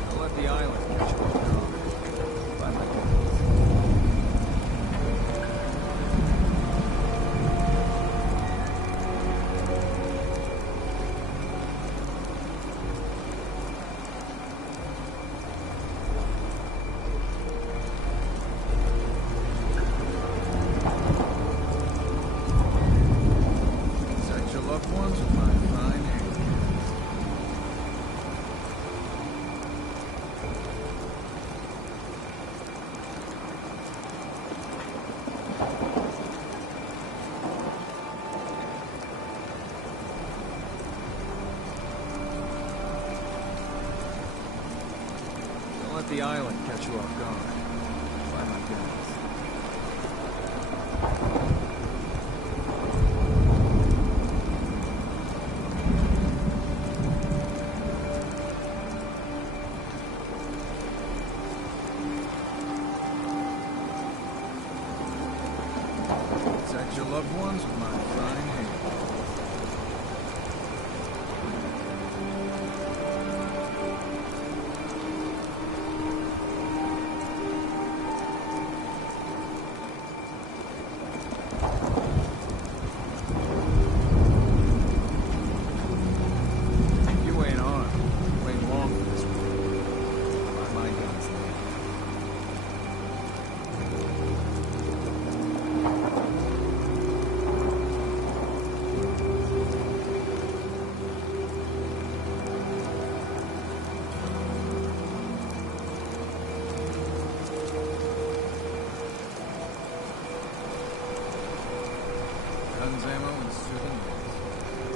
I'll let the island catch you off guard. Buy my guns. Protect your loved ones with my fine hands. Don't let the island catch you off guard. Buy my guns. Protect your loved ones with my fine hands. You ain't armed. You ain't long for this work. Buy my guns now. Guns, ammo, and souvenirs.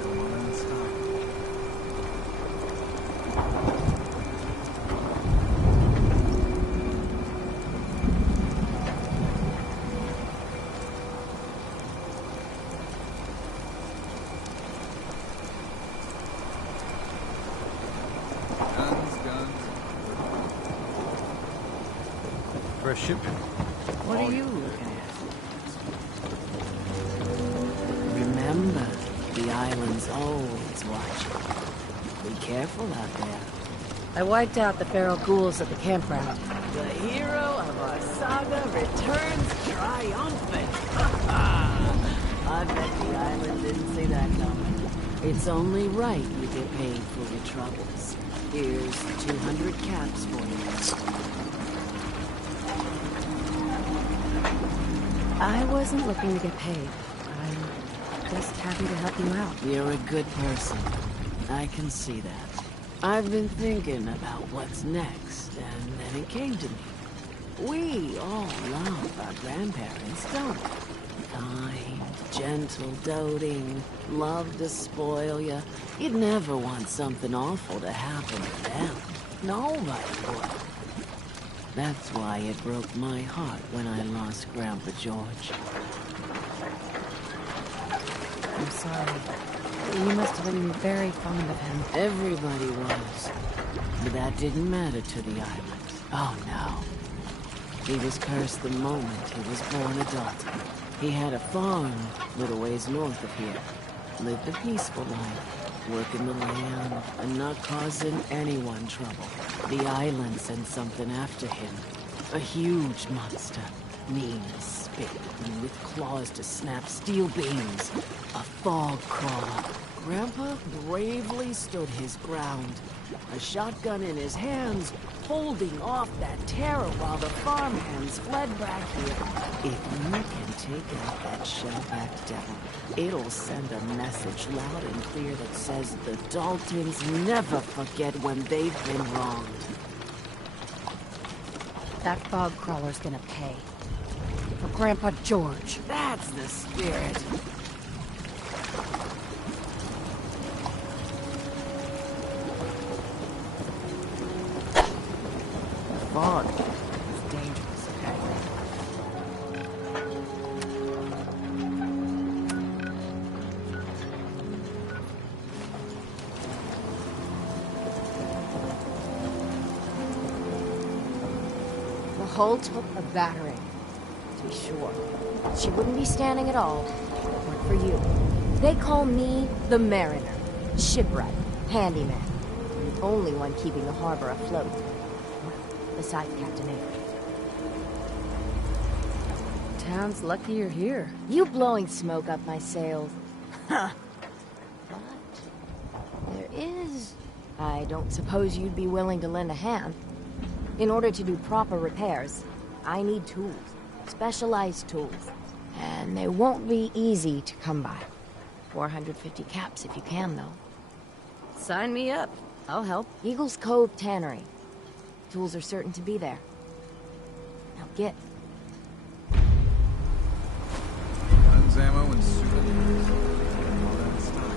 Come on and stop. Guns, guns. For a shipment. What are you looking at? Remember, the island's always watching. Be careful out there. I wiped out the feral ghouls at the campground. The hero of our saga returns triumphant. I bet the island didn't see that coming. It's only right you get paid for your troubles. Here's 200 caps for you. I wasn't looking to get paid. I'm just happy to help you out. You're a good person. I can see that. I've been thinking about what's next, and then it came to me. We all love our grandparents, don't we? Kind, gentle, doting, love to spoil you. You'd never want something awful to happen to them. Nobody would. That's why it broke my heart when I lost Grandpa George. I'm sorry. You must have been very fond of him. Everybody was. But that didn't matter to the island. Oh, no. He was cursed the moment he was born a Dalton. He had a farm little ways north of here. Lived a peaceful life, working the land and not causing anyone trouble. The island sent something after him. A huge monster. Mean, spit, and with claws to snap steel beams. A fog crawler. Grandpa bravely stood his ground. A shotgun in his hands, holding off that terror while the farmhands fled back here. If you can take out that shellback devil, it'll send a message loud and clear that says the Daltons never forget when they've been wronged. That fog crawler's gonna pay. For Grandpa George. That's the spirit. Fog. It's dangerous, okay? The hull took a battering, to be sure. She wouldn't be standing at all, if it weren't for you. They call me the Mariner, shipwright, handyman, the only one keeping the harbor afloat. Besides Captain Avery. Town's lucky you're here. You blowing smoke up my sails. Huh. But there is... I don't suppose you'd be willing to lend a hand. In order to do proper repairs, I need tools. Specialized tools. And they won't be easy to come by. 450 caps if you can, though. Sign me up. I'll help. Eagles Cove Tannery. Tools are certain to be there. Now get. Guns, ammo, and souvenirs. All that stock.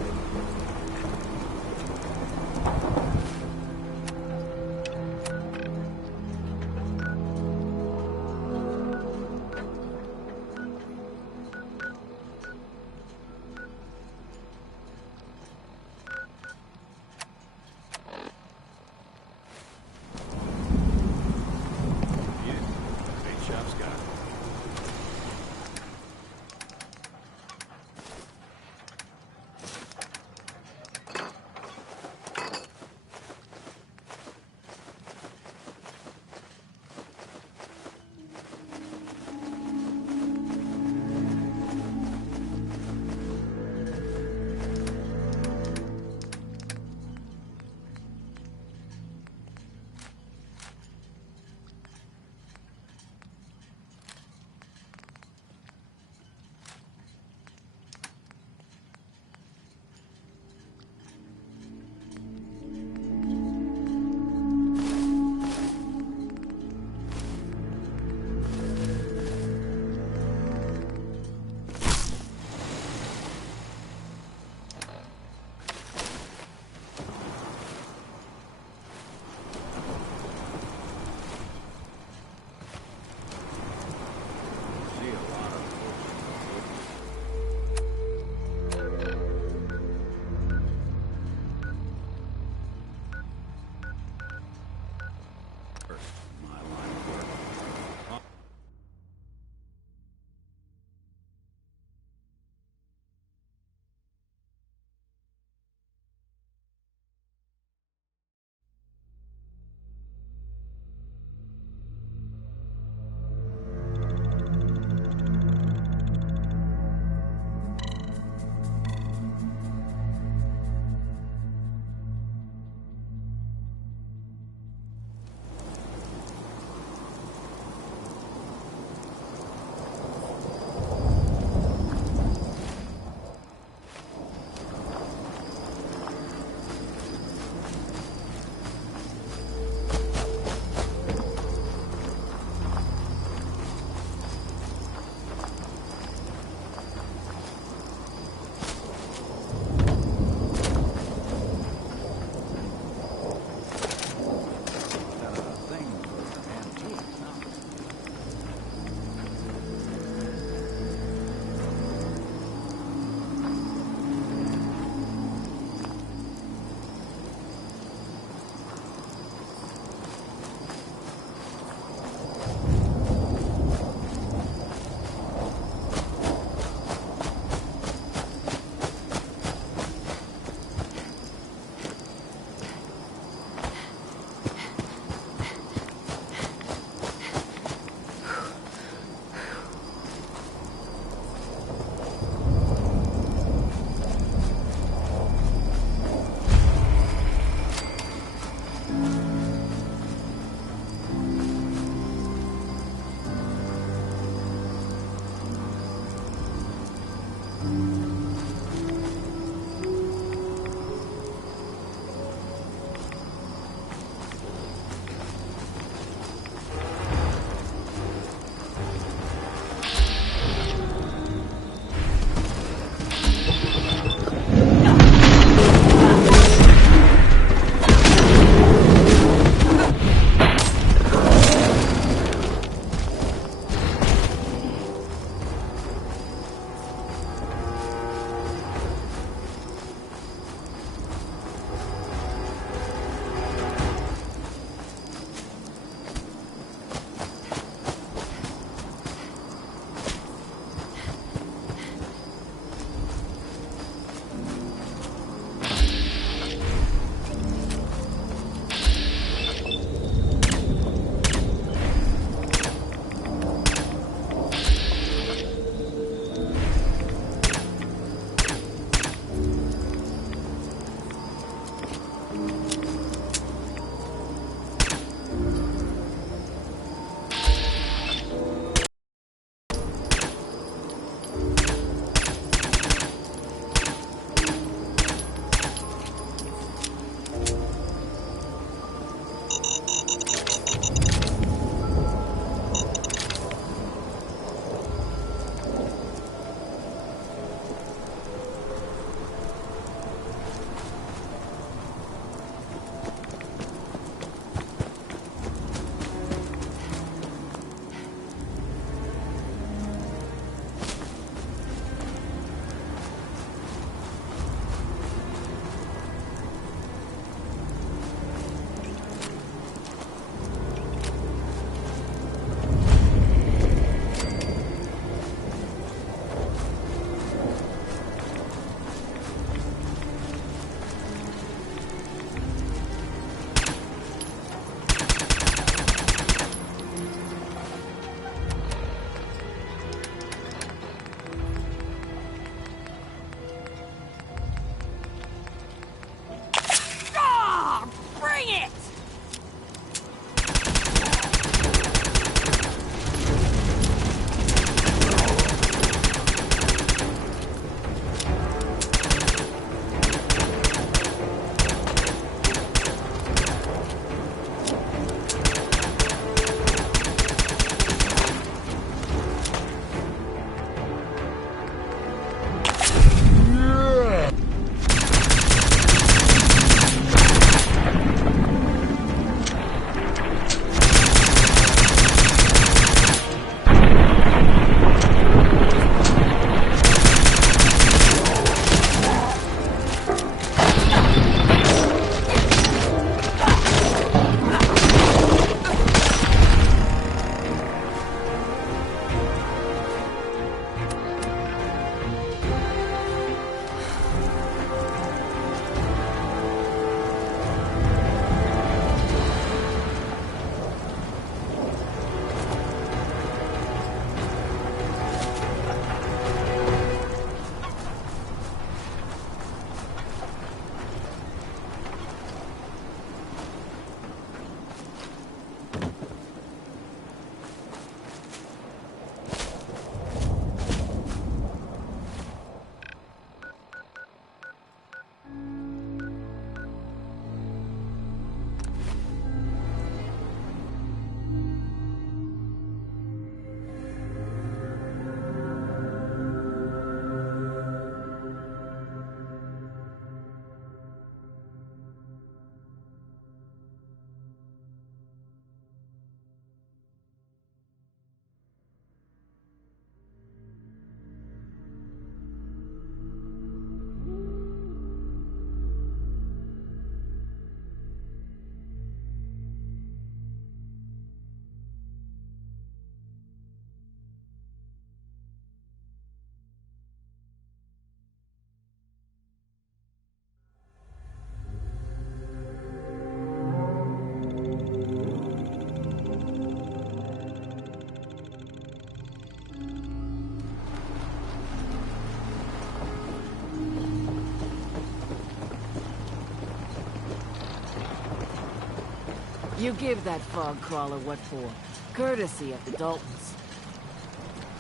You give that fog crawler what for. Courtesy of the Daltons.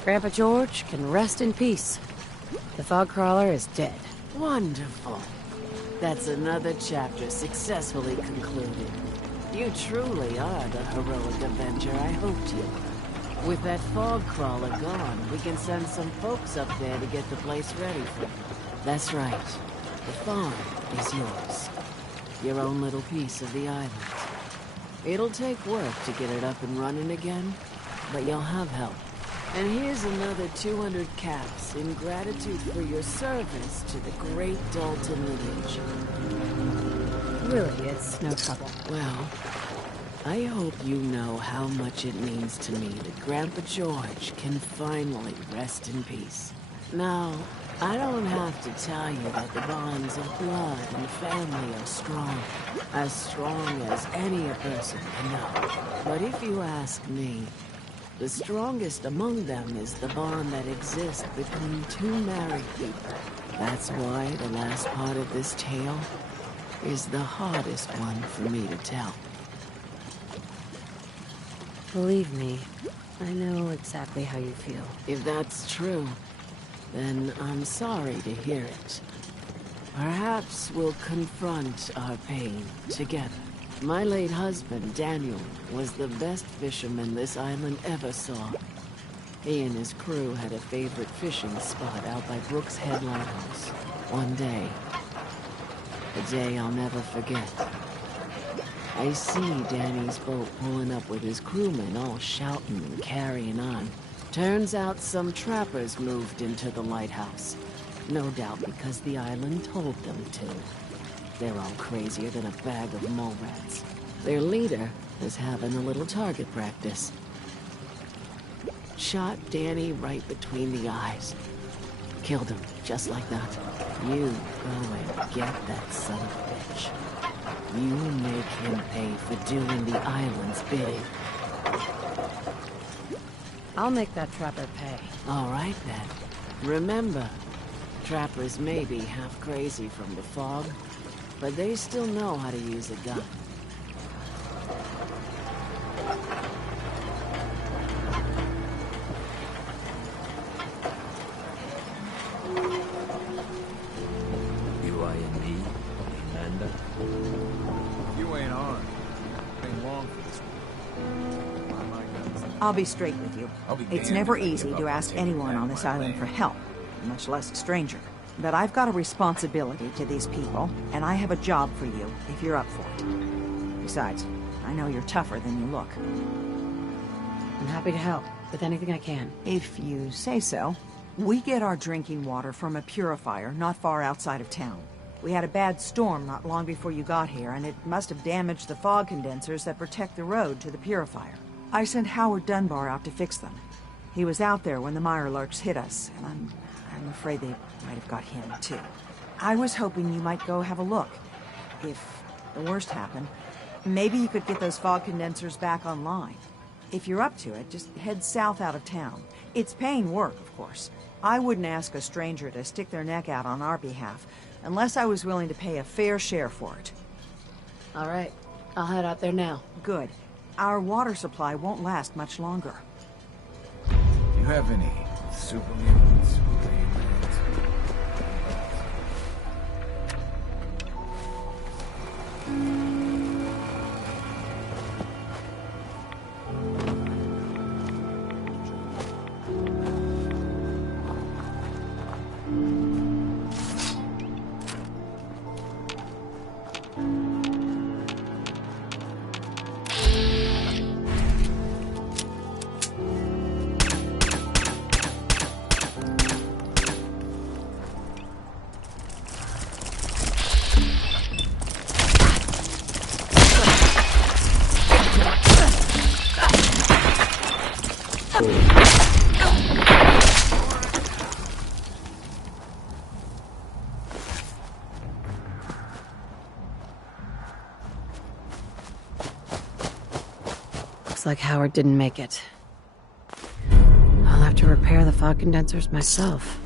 Grandpa George can rest in peace. The fog crawler is dead. Wonderful. That's another chapter successfully concluded. You truly are the heroic avenger I hoped you were. With that fog crawler gone, we can send some folks up there to get the place ready for you. That's right. The farm is yours. Your own little piece of the island. It'll take work to get it up and running again, but you'll have help. And here's another 200 caps in gratitude for your service to the great Dalton lineage. Really, it's no trouble. Well, I hope you know how much it means to me that Grandpa George can finally rest in peace. Now, I don't have to tell you that the bonds of blood and family are strong as any a person can know. But if you ask me, the strongest among them is the bond that exists between two married people. That's why the last part of this tale is the hardest one for me to tell. Believe me, I know exactly how you feel. If that's true, then I'm sorry to hear it. Perhaps we'll confront our pain together. My late husband, Daniel, was the best fisherman this island ever saw. He and his crew had a favorite fishing spot out by Brooks Head Lighthouse. One day, a day I'll never forget, I see Danny's boat pulling up with his crewmen all shouting and carrying on. Turns out some trappers moved into the lighthouse. No doubt because the island told them to. They're all crazier than a bag of mole rats. Their leader is having a little target practice. Shot Danny right between the eyes. Killed him, just like that. You go and get that son of a bitch. You make him pay for doing the island's bidding. I'll make that trapper pay. All right, then. Remember, trappers may be half crazy from the fog, but they still know how to use a gun. You are indeed, Amanda. You ain't armed. Ain't long for this one. I'll be straight with you. It's never easy to ask anyone on this island for help, much less a stranger. But I've got a responsibility to these people, and I have a job for you if you're up for it. Besides, I know you're tougher than you look. I'm happy to help with anything I can. If you say so. We get our drinking water from a purifier not far outside of town. We had a bad storm not long before you got here, and it must have damaged the fog condensers that protect the road to the purifier. I sent Howard Dunbar out to fix them. He was out there when the Mirelurks hit us, and I'm afraid they might have got him, too. I was hoping you might go have a look. If the worst happened, maybe you could get those fog condensers back online. If you're up to it, just head south out of town. It's paying work, of course. I wouldn't ask a stranger to stick their neck out on our behalf, unless I was willing to pay a fair share for it. All right. I'll head out there now. Good. Our water supply won't last much longer. You have any super mutants? Looks like Howard didn't make it. I'll have to repair the fog condensers myself.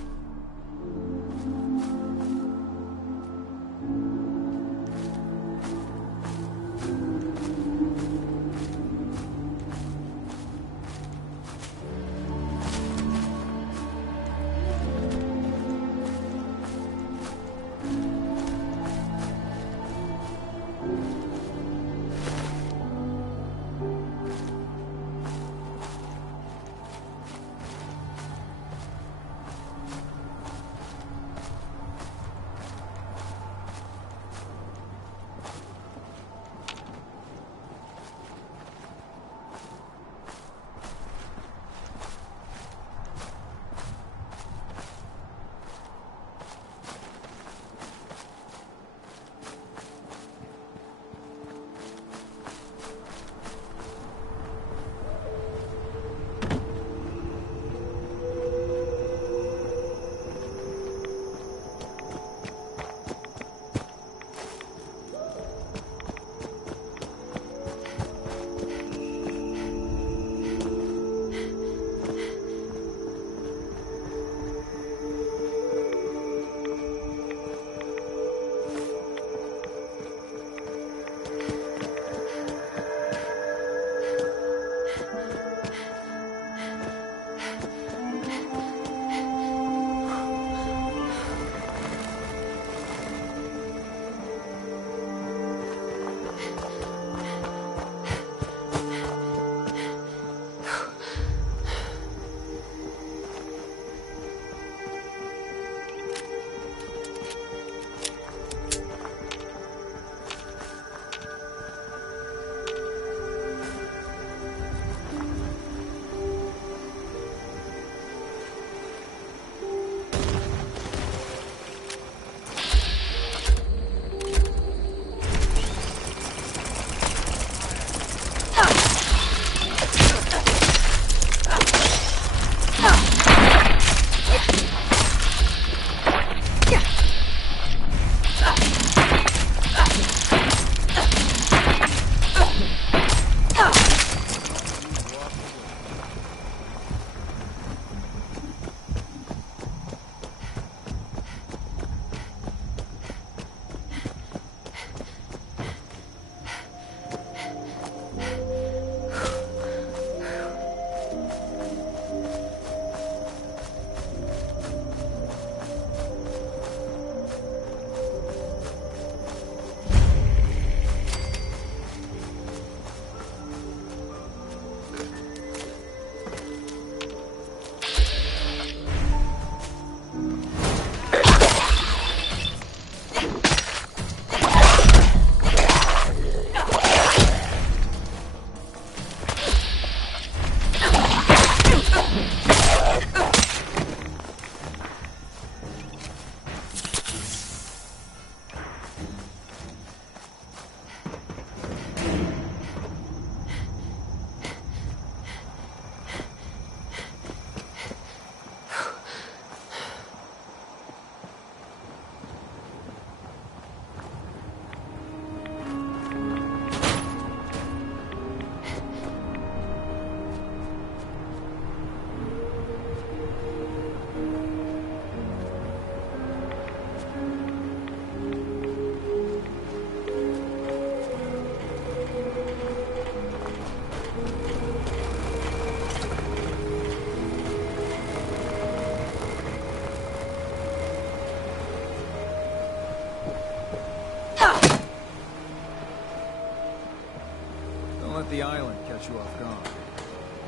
caught you off guard.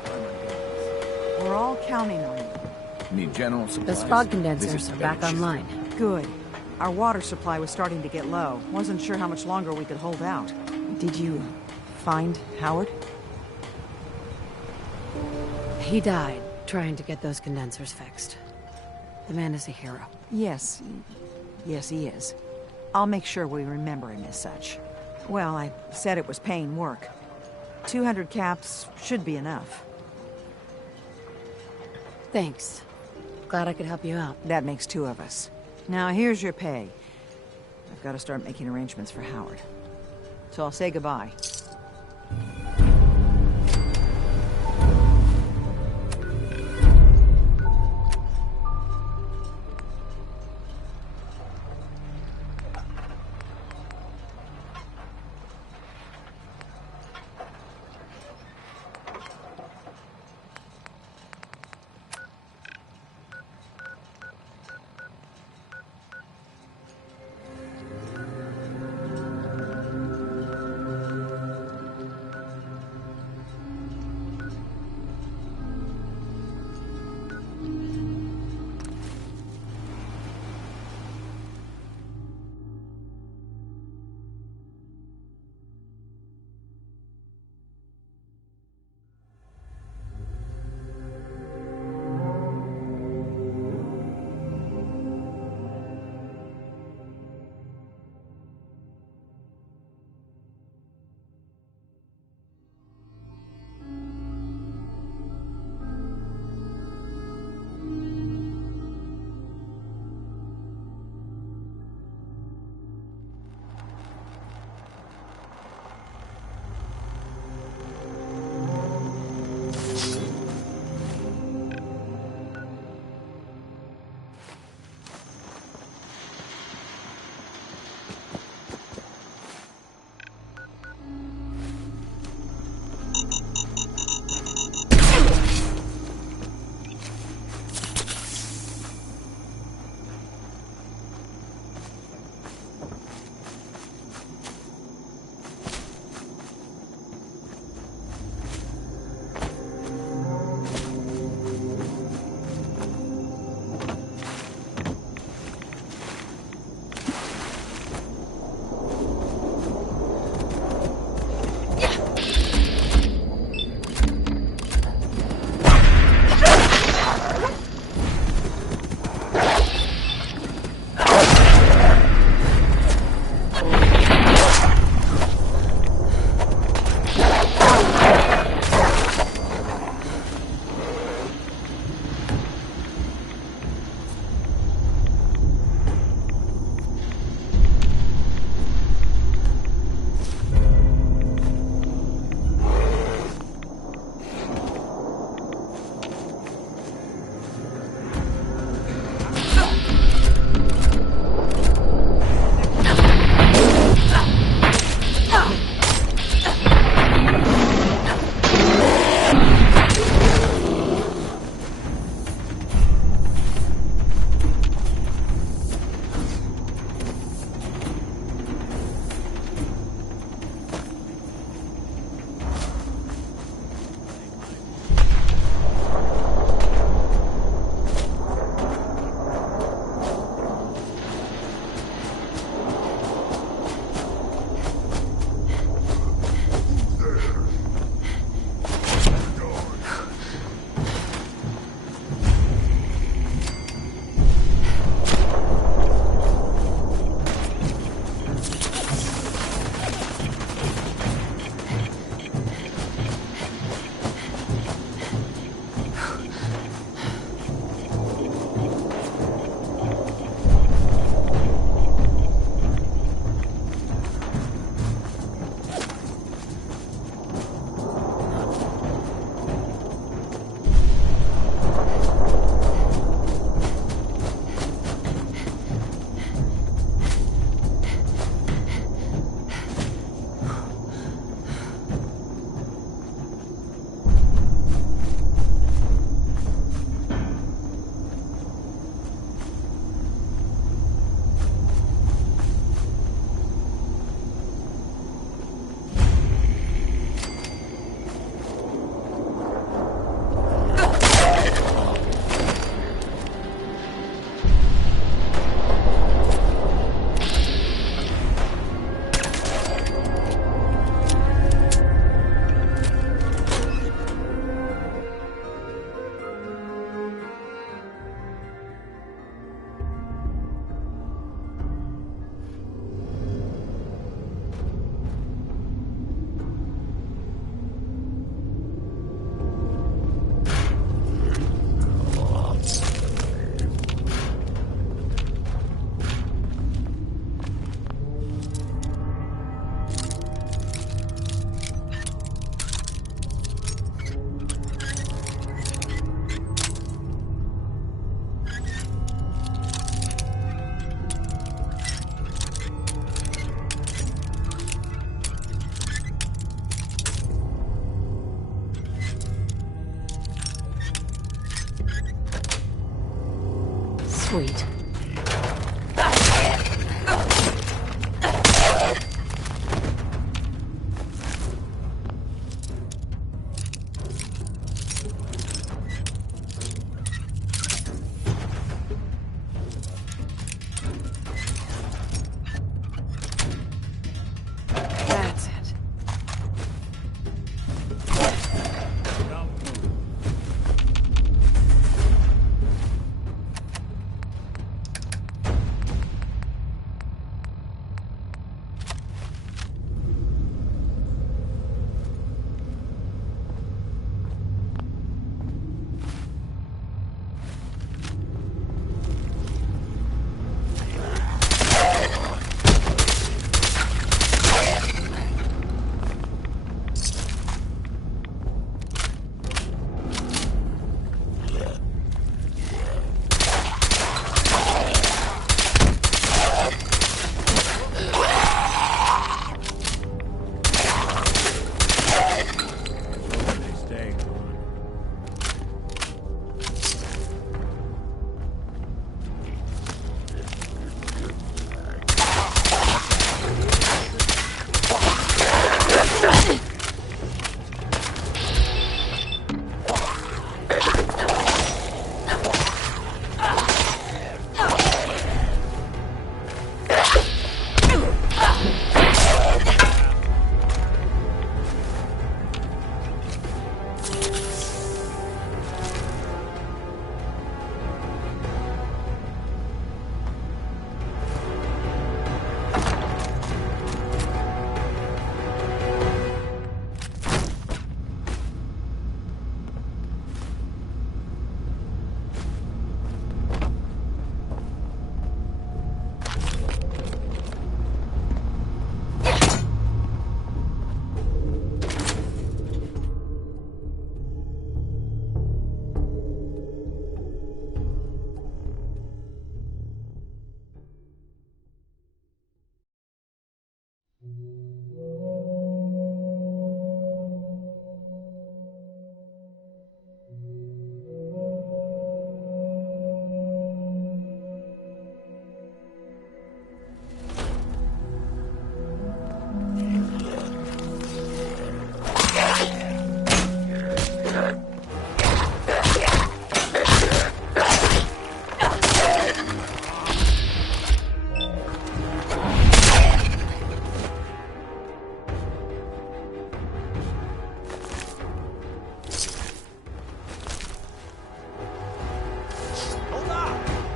Oh my goodness. We're all counting on you. Need general supplies? Those fog condensers are back online. Good. Our water supply was starting to get low. Wasn't sure how much longer we could hold out. Did you find Howard? He died trying to get those condensers fixed. The man is a hero. Yes. Yes, he is. I'll make sure we remember him as such. Well, I said it was paying work. 200 caps should be enough. Thanks. Glad I could help you out. That makes 2 of us. Now, here's your pay. I've got to start making arrangements for Howard. So I'll say goodbye. Sweet. That's it.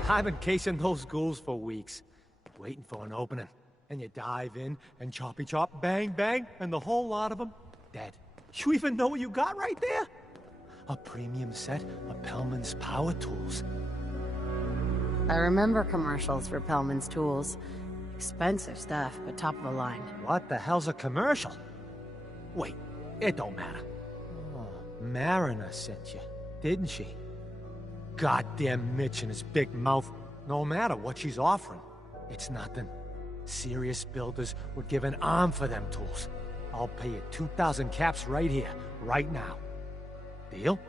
I've been casing those ghouls for weeks, waiting for an opening. And you dive in, and choppy chop, bang bang, and the whole lot of them dead. You even know what you got right there? A premium set of Pellman's power tools. I remember commercials for Pellman's tools. Expensive stuff, but top of the line. What the hell's a commercial? Wait, it don't matter. Oh, Mariner sent you, didn't she? Goddamn Mitch and his big mouth. No matter what she's offering, it's nothing. Serious builders would give an arm for them tools. I'll pay you 2,000 caps right here, right now. Deal?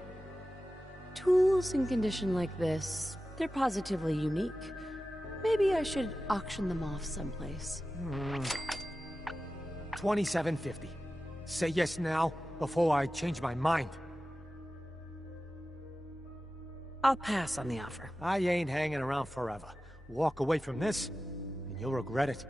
Tools in condition like this, they're positively unique. Maybe I should auction them off someplace. $27.50. Say yes now, before I change my mind. I'll pass on the offer. I ain't hanging around forever. Walk away from this, and you'll regret it.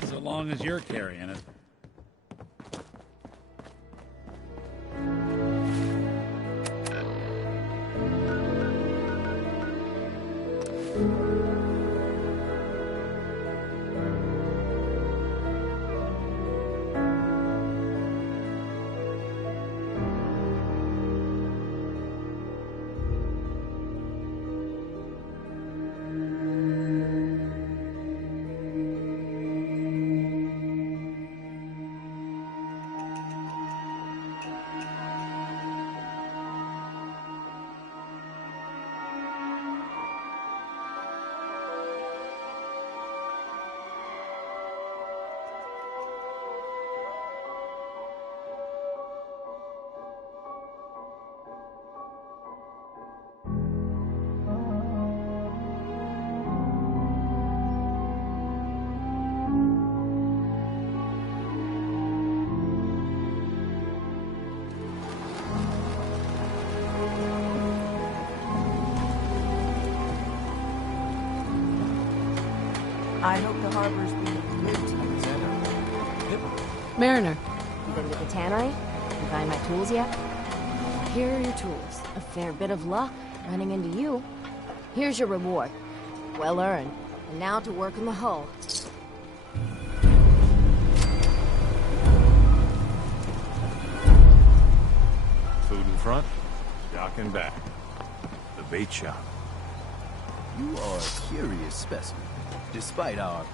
As long as you're carrying it. I hope the harbor's been good to you, Xander. Mariner. You been to the tannery? You find my tools yet? Here are your tools. A fair bit of luck running into you. Here's your reward. Well earned. And now to work on the hull. Food in front, dock in back. The bait shop. You are a curious specimen. Despite our